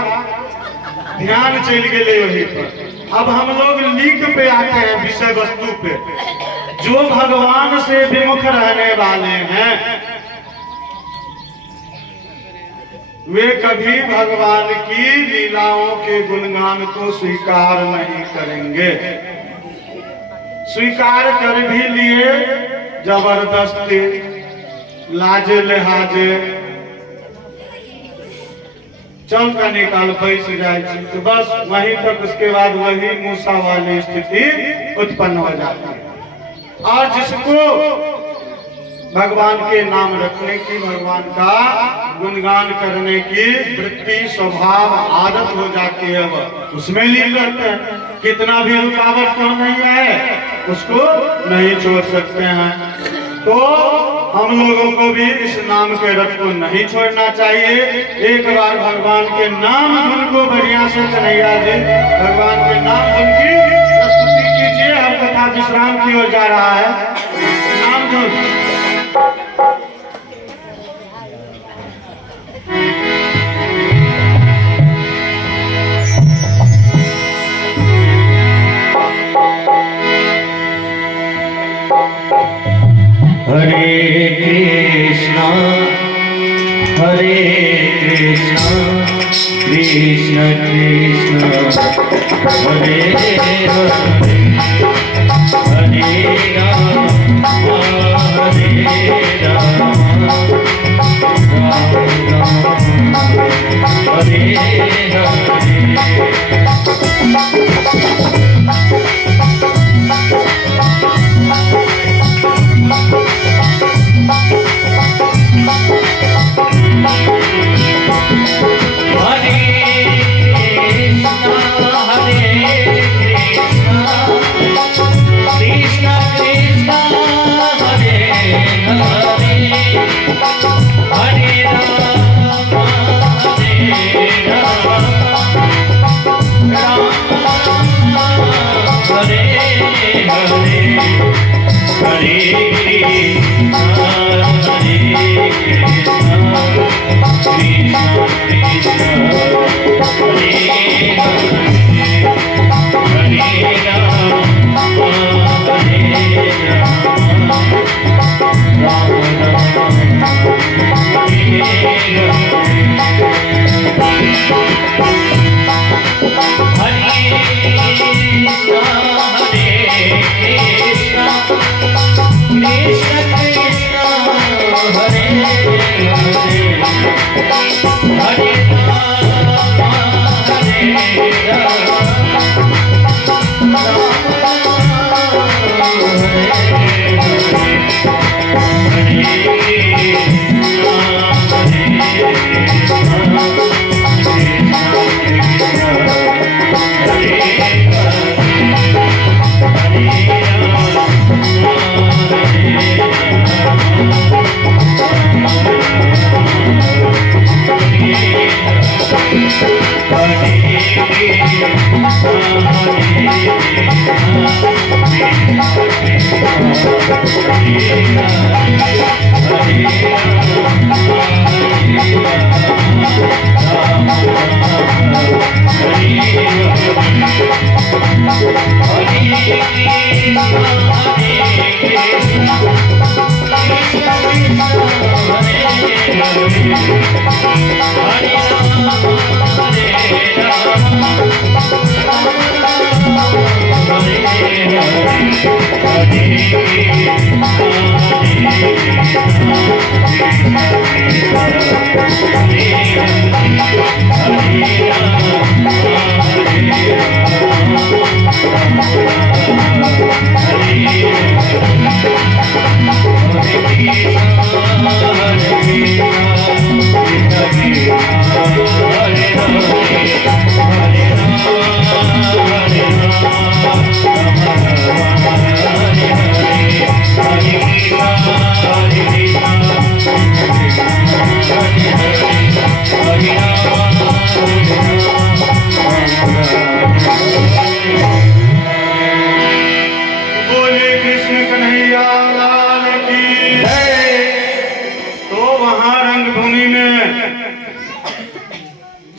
ध्यान चल गए वही पर। अब हम लोग लीक पे आते हैं, विषय वस्तु पे। जो भगवान से विमुख रहने वाले हैं वे कभी भगवान की लीलाओं के गुणगान को स्वीकार नहीं करेंगे। स्वीकार कर भी लिए जबरदस्ती, लाजे लिहाजे, चल का निकाल बैस जाए तो बस वहीं तक, उसके बाद वही मूसा वाली स्थिति उत्पन्न हो जाती है। और जिसको भगवान के नाम रखने की, भगवान का गुणगान करने की वृत्ति, स्वभाव, आदत हो जाती है, वह उसमें लीन रहते हैं। कितना भी रुकावट क्यों नहीं आए, उसको नहीं छोड़ सकते हैं। तो हम लोगों को भी इस नाम के रथ को नहीं छोड़ना चाहिए। एक बार भगवान के नाम धुन को बढ़िया से कन्हैया जी भगवान के नाम धुन की प्रस्तुति कीजिए। हम कथा विश्राम की ओर जा रहा है। नाम धुन हरे कृष्णा कृष्ण कृष्ण हरे हरे, हरे राम राम राम हरे हरे।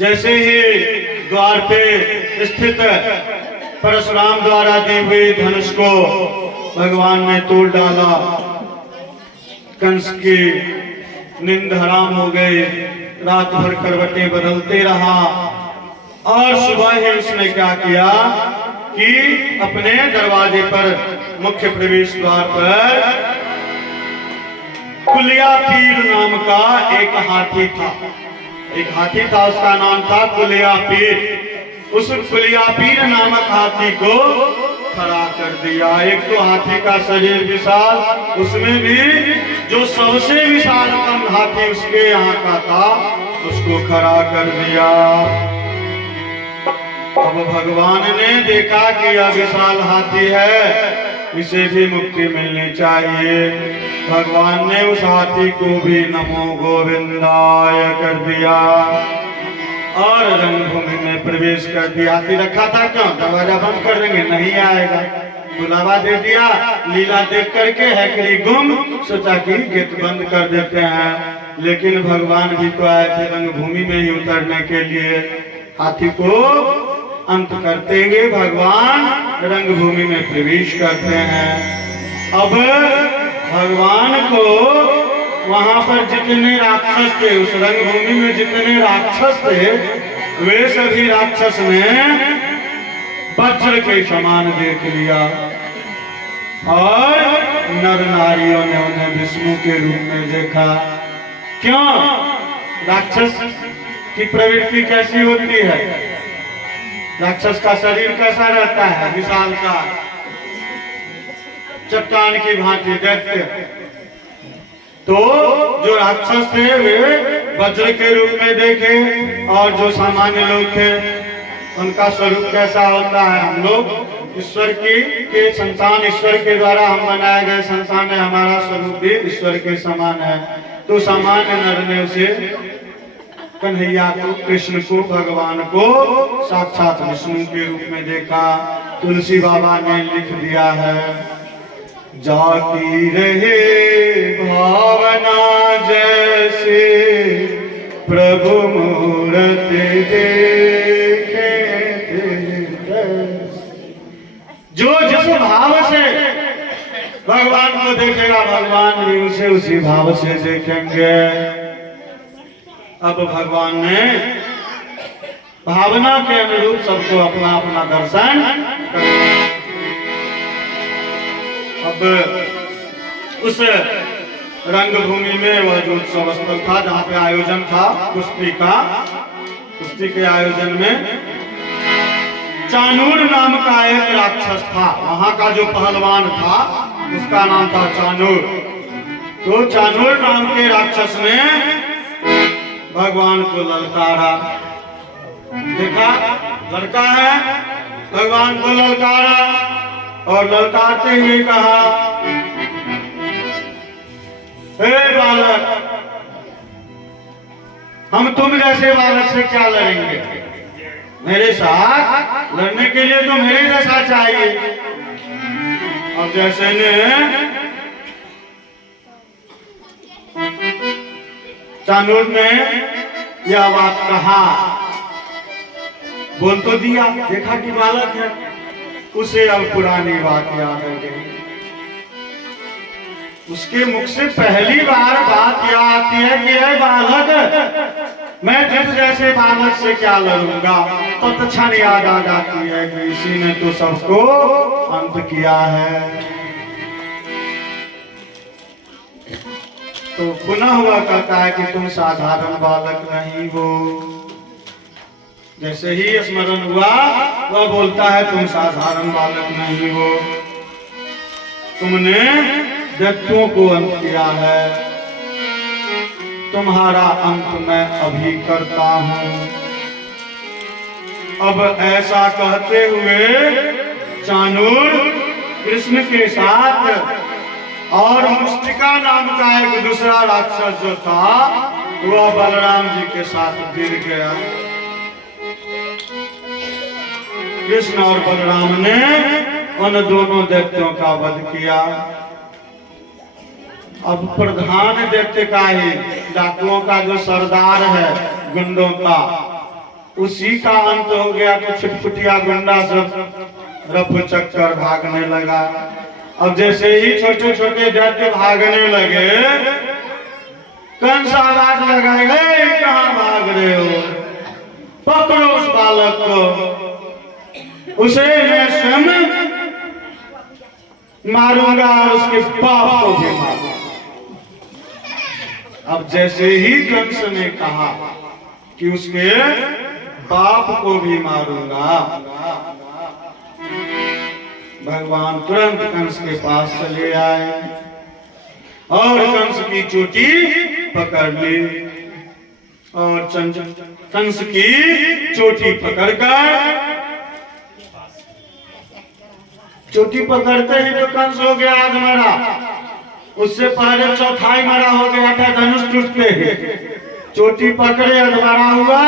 जैसे ही द्वार पे स्थित परशुराम द्वारा दी हुई धनुष को भगवान ने तोड़ डाला, कंस की नींद हराम हो गई, रात भर करवटें बदलते रहा और सुबह ही उसने क्या किया कि अपने दरवाजे पर मुख्य प्रवेश द्वार पर कुलियापीर नाम का एक हाथी था। एक हाथी था, उसका नाम था कुलियापीर। उस कुलियापीर नामक हाथी को खड़ा कर दिया। एक तो हाथी का शरीर विशाल, उसमें भी जो सबसे विशालतम हाथी उसके यहाँ का था, उसको खड़ा कर दिया। अब भगवान ने देखा कि यह विशाल हाथी है, इसे भी मुक्ति मिलनी चाहिए। भगवान ने उस हाथी को भी नमो गोविंदाय कर दिया और रंगभूमि में प्रवेश कर दिया। हाथी रखा था क्यों? दरवाजा बंद कर देंगे, नहीं आएगा। बुलावा दे दिया, लीला देख करके हैकड़ी गुम, सोचा कि गेट बंद कर देते हैं। लेकिन भगवान भी तो आए थे रंगभूमि में ही उतरने के लिए। हाथी को अंत करते हुए भगवान रंगभूमि में प्रवेश करते हैं। अब भगवान को वहां पर जितने राक्षस थे, उस रंगभूमि में जितने राक्षस थे, वे सभी राक्षस ने वज्र के समान देख लिया और नर नारियों ने उन्हें विष्णु के रूप में देखा। क्यों? राक्षस की प्रवृत्ति कैसी होती है? राक्षस का शरीर कैसा रहता है? विशाल का, चट्टान की भांति दैत्य। तो जो राक्षस थे वे वज्र के रूप में देखे, और जो सामान्य लोग थे उनका स्वरूप कैसा होता है? हम लोग ईश्वर के संतान, ईश्वर के द्वारा हम बनाए गए संतान है, हमारा स्वरूप भी ईश्वर के समान है। तो सामान्य नर ने उसे, कन्हैया को, कृष्ण को, भगवान को साक्षात विष्णु के रूप में देखा। तुलसी बाबा ने लिख दिया है, जाती रहे भावना जैसे प्रभु मूर्ति देखे। जो जिस भाव से भगवान को देखेगा, भगवान भी उसे उसी भाव से देखेंगे। अब भगवान ने भावना के अनुरूप सबको अपना अपना दर्शन कर। अब उस रंगभूमि में वह जो उत्सव स्थल था जहाँ पे आयोजन था कुश्ती का, कुश्ती के आयोजन में चाणूर नाम का एक राक्षस था। वहां का जो पहलवान था उसका नाम था चाणूर। तो चाणूर नाम के राक्षस ने भगवान को ललकारा। देखा लड़का है, भगवान को ललकारा और ललकारते हुए कहा, हे बालक, हम तुम जैसे बालक से क्या लड़ेंगे? मेरे साथ लड़ने के लिए तो मेरे जैसा चाहिए। और जैसे ने चाणूर ने यह बात कहा, बोल तो दिया, देखा कि बालक है, उसे अब पुरानी बात याद आ गई। उसके मुख से पहली बार बात यह आती है कि है बालक, मैं तुझ जैसे बालक से क्या लड़ूंगा। तो तत्क्षण याद आ जाती है कि इसी ने तो सबको अंत किया है। तो पुनः हुआ कहता है कि तुम साधारण बालक नहीं हो। जैसे ही स्मरण हुआ वह बोलता है तुम साधारण बालक नहीं हो, तुमने दैत्यों को अंत किया है, तुम्हारा अंत मैं अभी करता हूं। अब ऐसा कहते हुए चाणूर कृष्ण के साथ और मुष्टिका नाम का एक दूसरा राक्षस जो था वह बलराम जी के साथ गिर गया। कृष्ण और बलराम ने उन दोनों दैत्यों का वध किया। अब प्रधान दैत्य का ही, डाकुओं का जो सरदार है गुंडों का, उसी का अंत हो गया। तो छुटपुटिया गुंडा सब रफू चक्कर भागने लगा। अब जैसे ही छोटे छोटे दैत्य भागने लगे, कंस आवाज लगाए, कहाँ भाग रहे हो? पकड़ो उस बालक को, उसे मैं स्वयं मारूंगा और उसके बाप को भी मारूंगा। अब जैसे ही कंस ने कहा कि उसके बाप को भी मारूंगा, भगवान तुरंत कंस के पास चले आए और कंस की चोटी पकड़ ली और कंस की चोटी पकड़कर चोटी पकड़ते ही तो कंस हो गया आग मरा। उससे पहले चौथाई मरा हो गया था धनुष टूटते ही। चोटी पकड़े अधमरा हुआ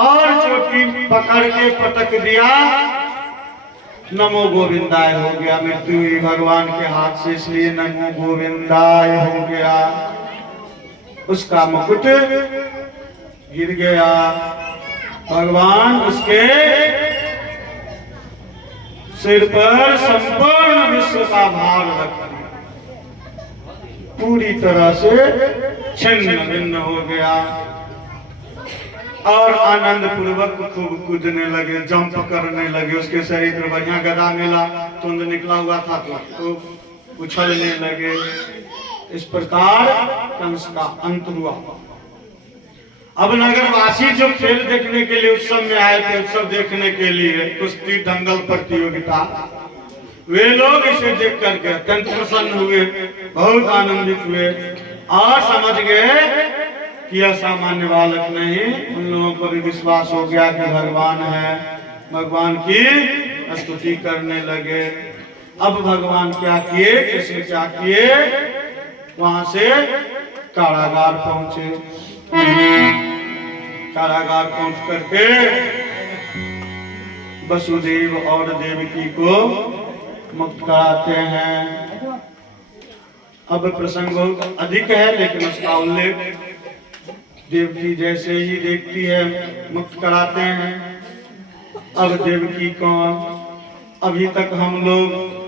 और चोटी पकड़ के पटक दिया, नमो गोविंदाय हो गया। मृत्यु हुई भगवान के हाथ से, इसलिए नमो गोविंदाय हो गया। उसका मुकुट गिर गया। भगवान उसके सिर पर संपूर्ण विश्व का भार रख दिया, पूरी तरह से छिन्न भिन्न हो गया और आनंद पूर्वक खूब कूदने लगे, जंप करने लगे। उसके शरीर पर बढ़िया गदा मिला, तुंद निकला हुआ था तो उछलने लगे। इस प्रकार कंस का अंत हुआ। अब नगरवासी जो खेल देखने के लिए उत्सव में आए थे, उत्सव देखने के लिए कुश्ती दंगल प्रतियोगिता, वे लोग इसे देख करके अत्यंत प्रसन्न हुए, बहुत आनंदित हुए और समझ गए कि यह सामान्य बालक नहीं। उन लोगों को भी विश्वास हो गया कि भगवान है, भगवान की स्तुति करने लगे। अब भगवान क्या किए, कृष्ण क्या किए, वहां से कारागार पहुंचे। कारागार पहुंच करके वसुदेव और देवकी को मुक्त कराते हैं। अब प्रसंग बहुत अधिक है, लेकिन उसका उल्लेख देवकी जैसे ही देखती है मुक्त कराते हैं। अब देवकी कौन? अभी तक हम लोग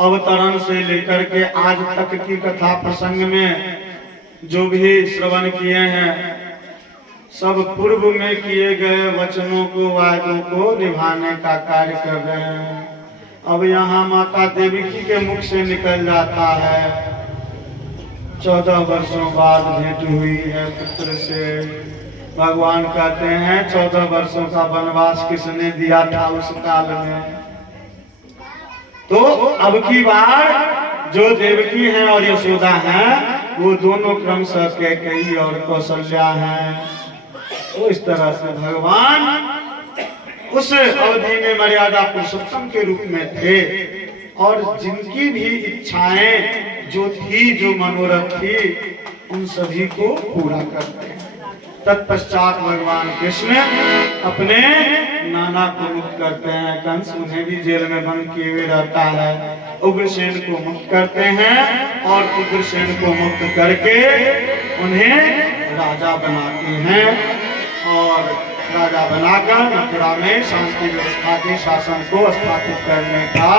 अवतरण से लेकर के आज तक की कथा प्रसंग में जो भी श्रवण किए हैं, सब पूर्व में किए गए वचनों को, वायदों को निभाने का कार्य कर रहे हैं। अब यहाँ माता देवकी के मुख से निकल जाता है, 14 वर्षों बाद भेंट हुई है पुत्र से। भगवान कहते हैं 14 वर्षों का वनवास किसने दिया था उस काल में। तो अब की बार जो देवकी हैं और यशोदा हैं, वो दोनों क्रमशः कैकेयी और कौशल्या हैं। तो इस तरह से भगवान उस अवधि में मर्यादा पुरुषोत्तम के रूप में थे और जिनकी भी इच्छाएं जो थी, जो मनोरथ थी, उन सभी को पूरा करते हैं। तत्पश्चात भगवान कृष्ण अपने नाना को मुक्त करते हैं। कंस उन्हें भी जेल में बंद किए हुए रहता है। उग्रसेन को मुक्त करते हैं और उग्रसेन को मुक्त करके उन्हें राजा बनाते हैं और राजा बनाकर मथुरा में शांति व्यवस्था के शासन को स्थापित करने का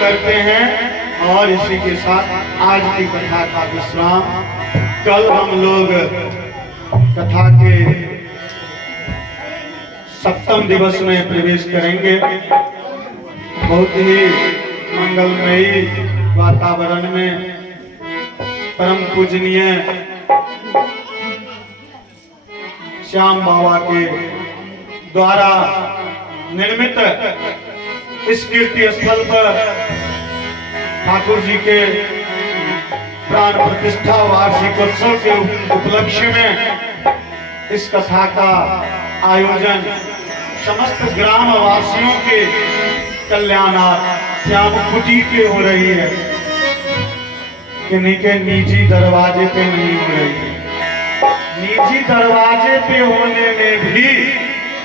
करते हैं। और इसी के साथ आज की कथा का विश्राम। कल हम लोग कथा के 7वें दिवस में प्रवेश करेंगे। बहुत ही मंगलमयी वातावरण में परम पूजनीय श्याम बाबा के द्वारा निर्मित इस कीर्ति स्थल पर ठाकुर जी के प्राण प्रतिष्ठा वार्षिकोत्सव के उपलक्ष्य में इस कथा का आयोजन समस्त ग्रामवासियों के कल्याणार्थ श्याम कुटी के हो रही है, किन्हीं के निजी दरवाजे पे नहीं हो रही है। निजी दरवाजे पे होने में भी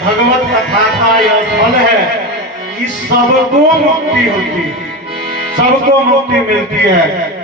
भगवत कथा का यह फल है कि सबको मुक्ति होती है, सबको मुक्ति मिलती है।